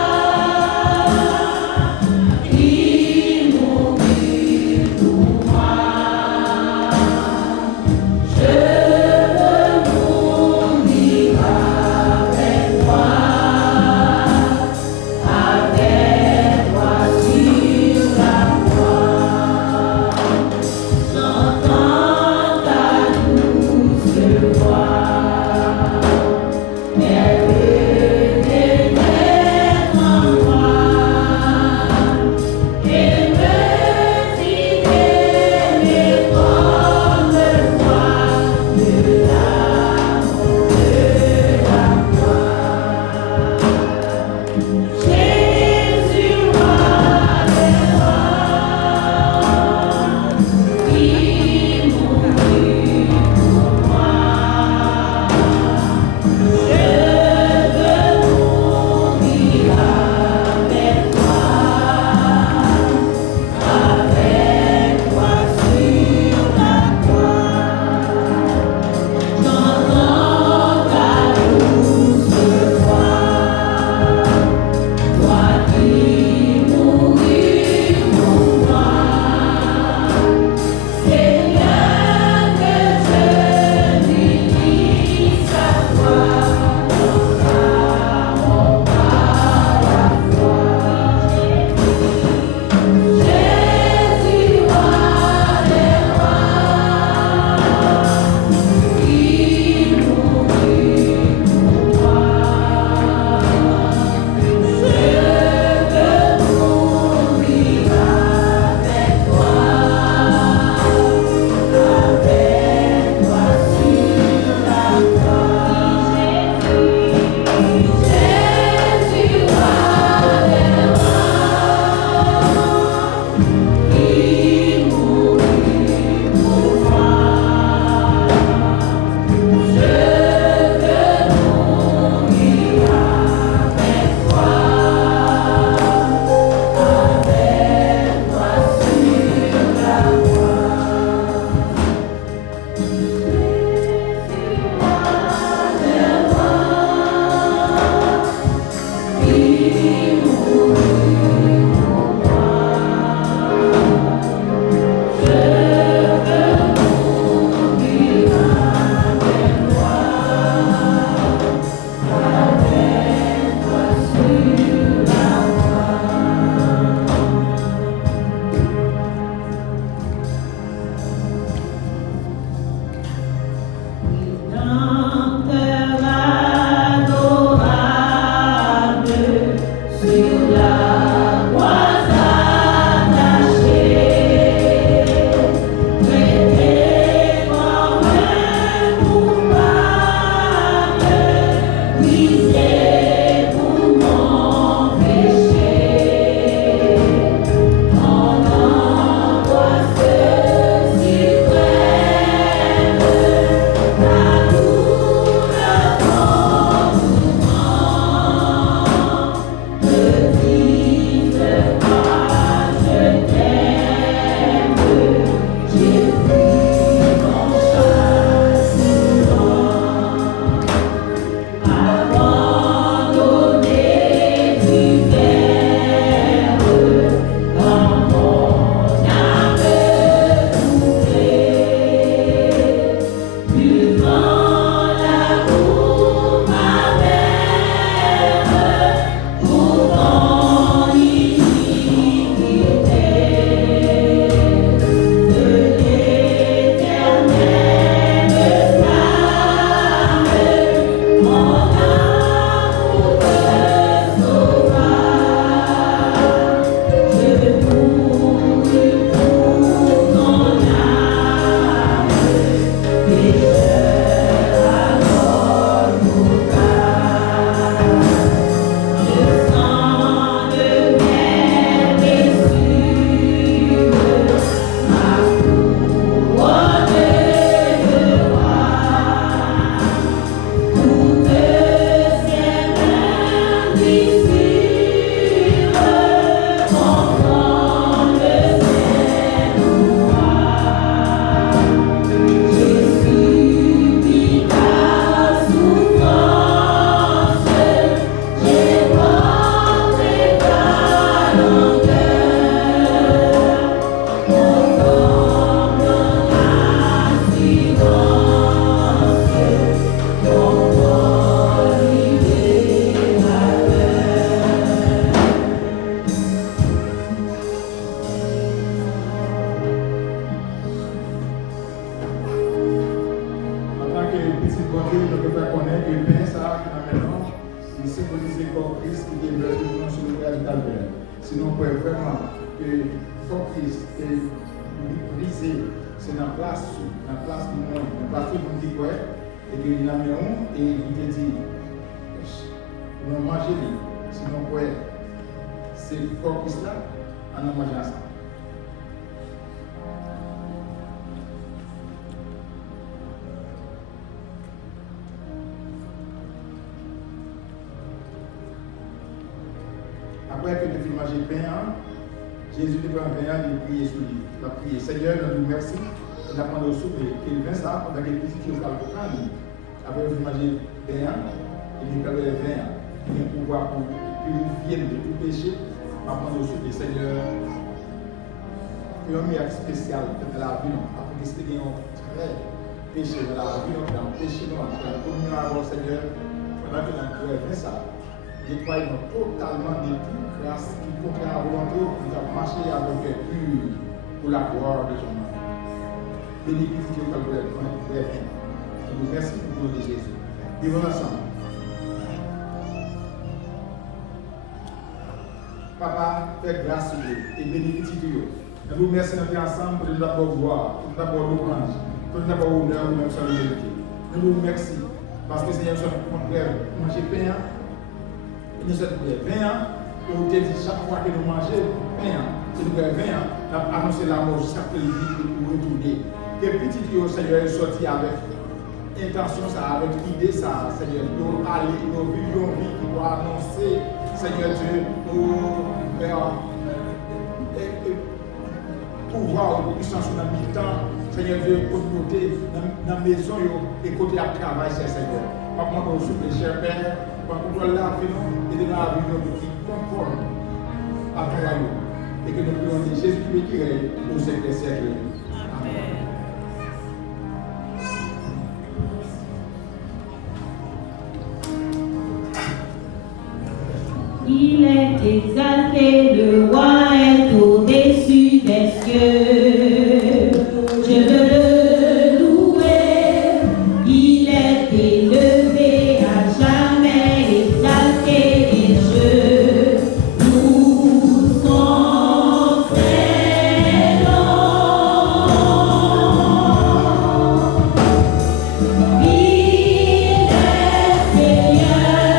il mourit pour moi. Sinon, on peut vraiment que focus et briser, c'est dans la place du monde, dans la place du monde qui croit, et que il a mis un, et il te dit, on va manger, sinon, quoi, c'est le focus là, on a mangé ensemble. Après que tu as mangé pain, Jésus te prend pain, il prie sur lui. Il a prié, Seigneur, nous merci. Il a demandé au soupe, il vient ça, pendant que les petits qui ont parlé pour prendre. Après que tu as mangé pain, il dit que le vin, il a un pouvoir pour purifier de tout péché. Il a demandé au soupe, Seigneur, il y a un miracle spécial dans la vie, après que c'était un très péché dans la vie, dans le péché, dans la communion avec le Seigneur, pendant que tu as fait ça. Déployons totalement de toute grâce qui contraire à la volonté qui va marcher avec un pur pour la gloire de son nom. Bénéfice Dieu comme le bien. Nous merci pour le nom de Jésus. Vivons ensemble. Papa, fais grâce sur Dieu et bénéficie Dieu. Nous vous remercions d'être ensemble pour nous d'abord gloire, pour nous d'abord louange, pour nous d'abord honneur, pour nous sur le vérité. Nous vous remercions parce que Seigneur, nous sommes contraires, manger pain. Nous sommes bien, et vous te dit chaque fois que nous mangeons bien, que nous avons bien, nous avons annoncé la mort jusqu'à ce que nous retourner. Que petit Dieu, Seigneur, est sorti avec intention, ça, avec idée, ça, Seigneur, nous aller, nous vivons vie, qui doit annoncer, Seigneur Dieu, pouvoir, puissance dans le temps, Seigneur Dieu, côté dans la maison et côté à travail, Seigneur. Papa, nous souffle, cher Père. Pour que nous lavions et de la vie qui conforme à ton royaume. Et que nous prions de Jésus qui est au siècle des siècles. Amen. Il est exalté, le roi est au-dessus des cieux. Je veux le louer, il est élevé à jamais, exalté et je nous sommes très longs. Il est Seigneur.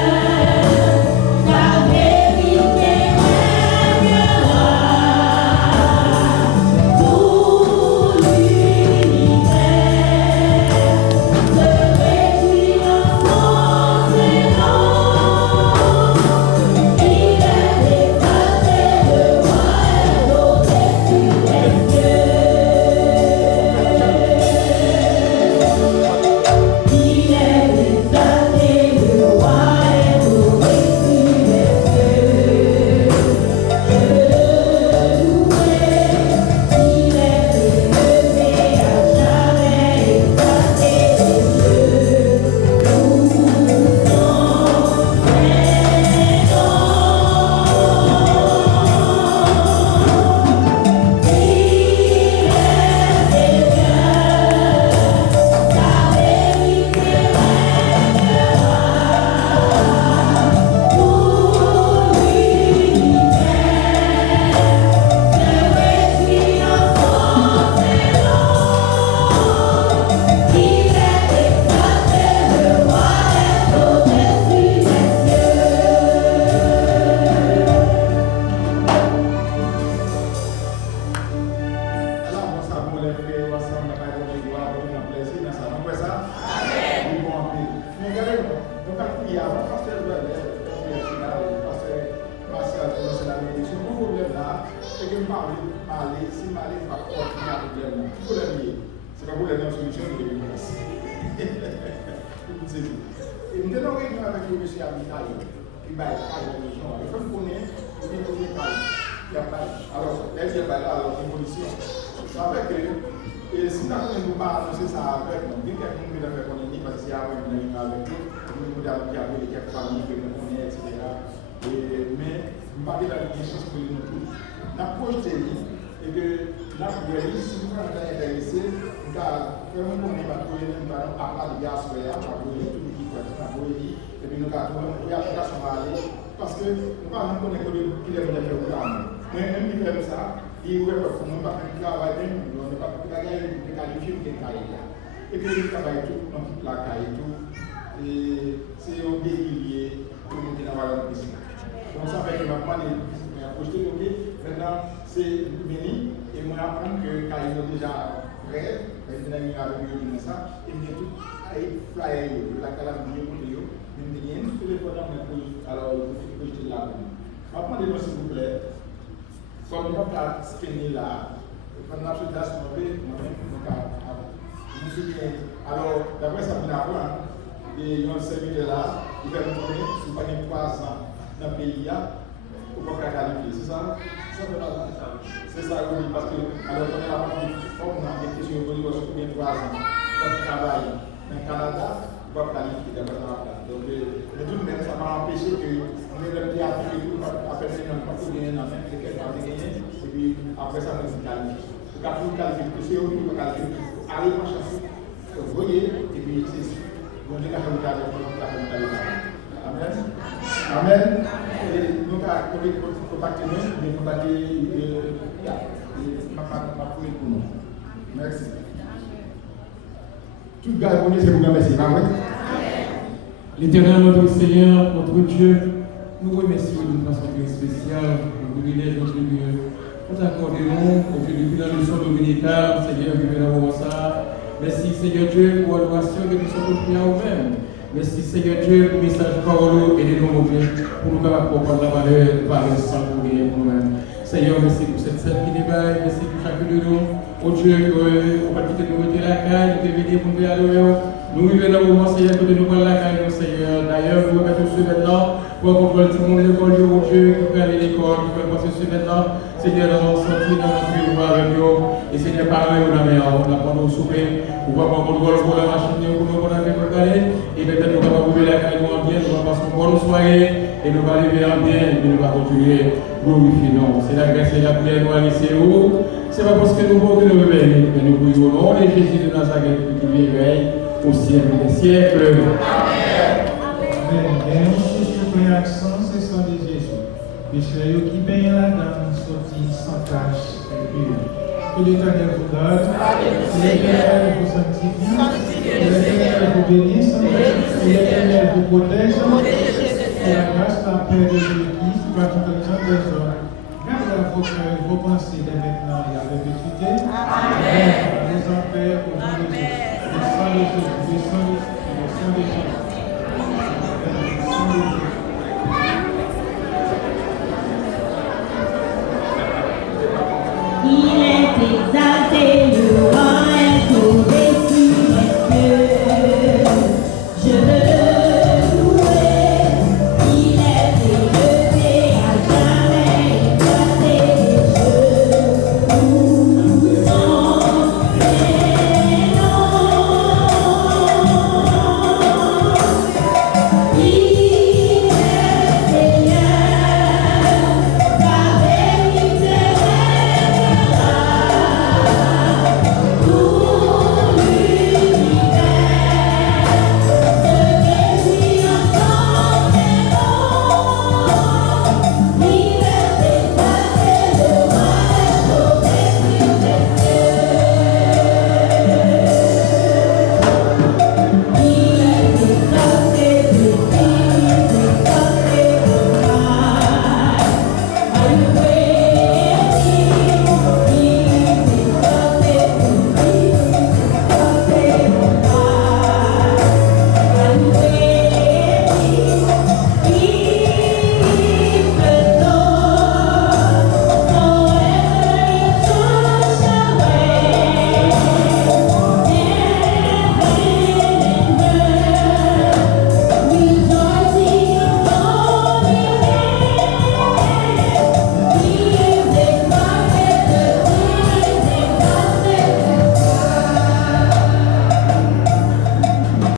faut l'aimer. C'est pas pour l'aimer en solution de l'évidence. Et nous avons réunion avec le monsieur Abitaï, qui va être à la religion. Il faut qu'on ait une religion. Alors, là, il y a alors une position. Ça fait que, et si nous ne pas annoncer ça avec nous, bien quelqu'un qui l'a fait qu'on ait parce qu'il y a une réunion avec nous, nous avons dit avec quelques familles que nous connaissons, etc. Mais, nous ne parlons pas de quelque chose pour nous tous. L'approche de lui, et que l'approche de lui, si vous êtes intéressé, nous avons fait un moment pour nous apprendre à dire à ce qu'il y a, pour nous tout qui peut être et puis nous avons trouvé une application à aller, parce que nous ne connaissons pas qu'il est venu faire pour nous. Mais même si fait ça, il ne peut pas travailler, on ne peut pas qualifier ou qualifier. Et puis il travaille tout, dans toute la caille et tout. Et c'est un déguisé pour nous qui n'avons pas de piscine. Donc ça fait que maintenant, on a projeté, ok, maintenant c'est mini, et moi j'apprends que quand ils sont déjà prêts, ils sont avec eux, ça, et bien tout, ils flyent, la calamité, ils viennent, tous les fois, alors il faut projeter là. Maintenant, s'il vous plaît. Comme nous avons scanné là, pendant ce temps, alors, d'après ça, nous avons et un serviteur là, il va nous donner, si vous avez 3 ans dans le pays, pour ne pas qualifier. C'est ça? C'est ça, oui, parce que, alors, on a la partie forme, on a des questions au niveau de 3 ans dans le travail dans le Canada, on ne peut pas qualifier d'après ça. Donc, de toute manière, ça m'a empêché que on ait le théâtre et tout, après, c'est un parcours gagné dans la main, et puis après ça, on se qualifie. Donc, après, vous qualifiez, c'est eux qui vous qualifiez, allez, ma chance, vous voyez, et puis c'est ça. Donc, les gars, vous qualifiez. Amen. Amen. Et nous, avons contacté nous, mais contacté ma pour nous. Merci. Tout le gars, c'est vous remercier, pas vrai? L'Éternel, notre Seigneur, notre Dieu, nous remercions d'une façon très spéciale pour le privilège, notre Dieu. Nous t'accordons, au Dieu, depuis la leçon dominicale, Seigneur, vivez dans mon ça. Merci, Seigneur Dieu, pour l'adoration que nous sommes offrir à vous-même. Merci, Seigneur Dieu, pour le message parole et les noms, Dieu, pour nous capables de comprendre la valeur sans pour nous-mêmes. Seigneur, merci pour cette scène qui débat, merci pour chacun de nous. Oh Dieu, on va quitter nous retirer la caille, nous devenir pour nous adorer. Nous vivons dans le moment, Seigneur, que nous prenons la caille, Seigneur. D'ailleurs, nous remettons ce maintenant pour contrôler tout le monde, l'école, oh Dieu, qui peut aller à l'école, qui peut passer ce maintenant. Seigneur, dans notre sortie, dans notre vie, nous avec nous. Et Seigneur, parlez nous la meilleure, on apprend au souper, on va prendre contrôle pour la machine, pour nous prendre préparer. Et maintenant, nous allons ouvrir la caille, nous en bien, nous allons passer une bonne soirée, et nous allons lever en bien, et nous allons continuer. Glorifier, non. C'est la grâce et la prière, nous allons laisser où. C'est pas parce que nous voulons que nous réveillons, mais nous prions au nom de Jésus de Nazareth qui réveille au siècle des siècles. Amen. Amen. Et accent, c'est ça de Jésus. Pécheur qui baigne la dame, sorti sans tâche et pur. Que l'Éternel vous garde, que l'Éternel vous sanctifie, que l'Éternel vous bénisse, que l'Éternel vous protège, que la grâce, la paix de Jésus-Christ, qui va tout le temps des hommes. Gardez vos cœurs, vos pensées dès maintenant et à perpétuité. Amen. Nous en paix au nom de Jésus. Le sang de Jésus, le sang de Jésus, le sang de Jésus. Le sang de Jésus.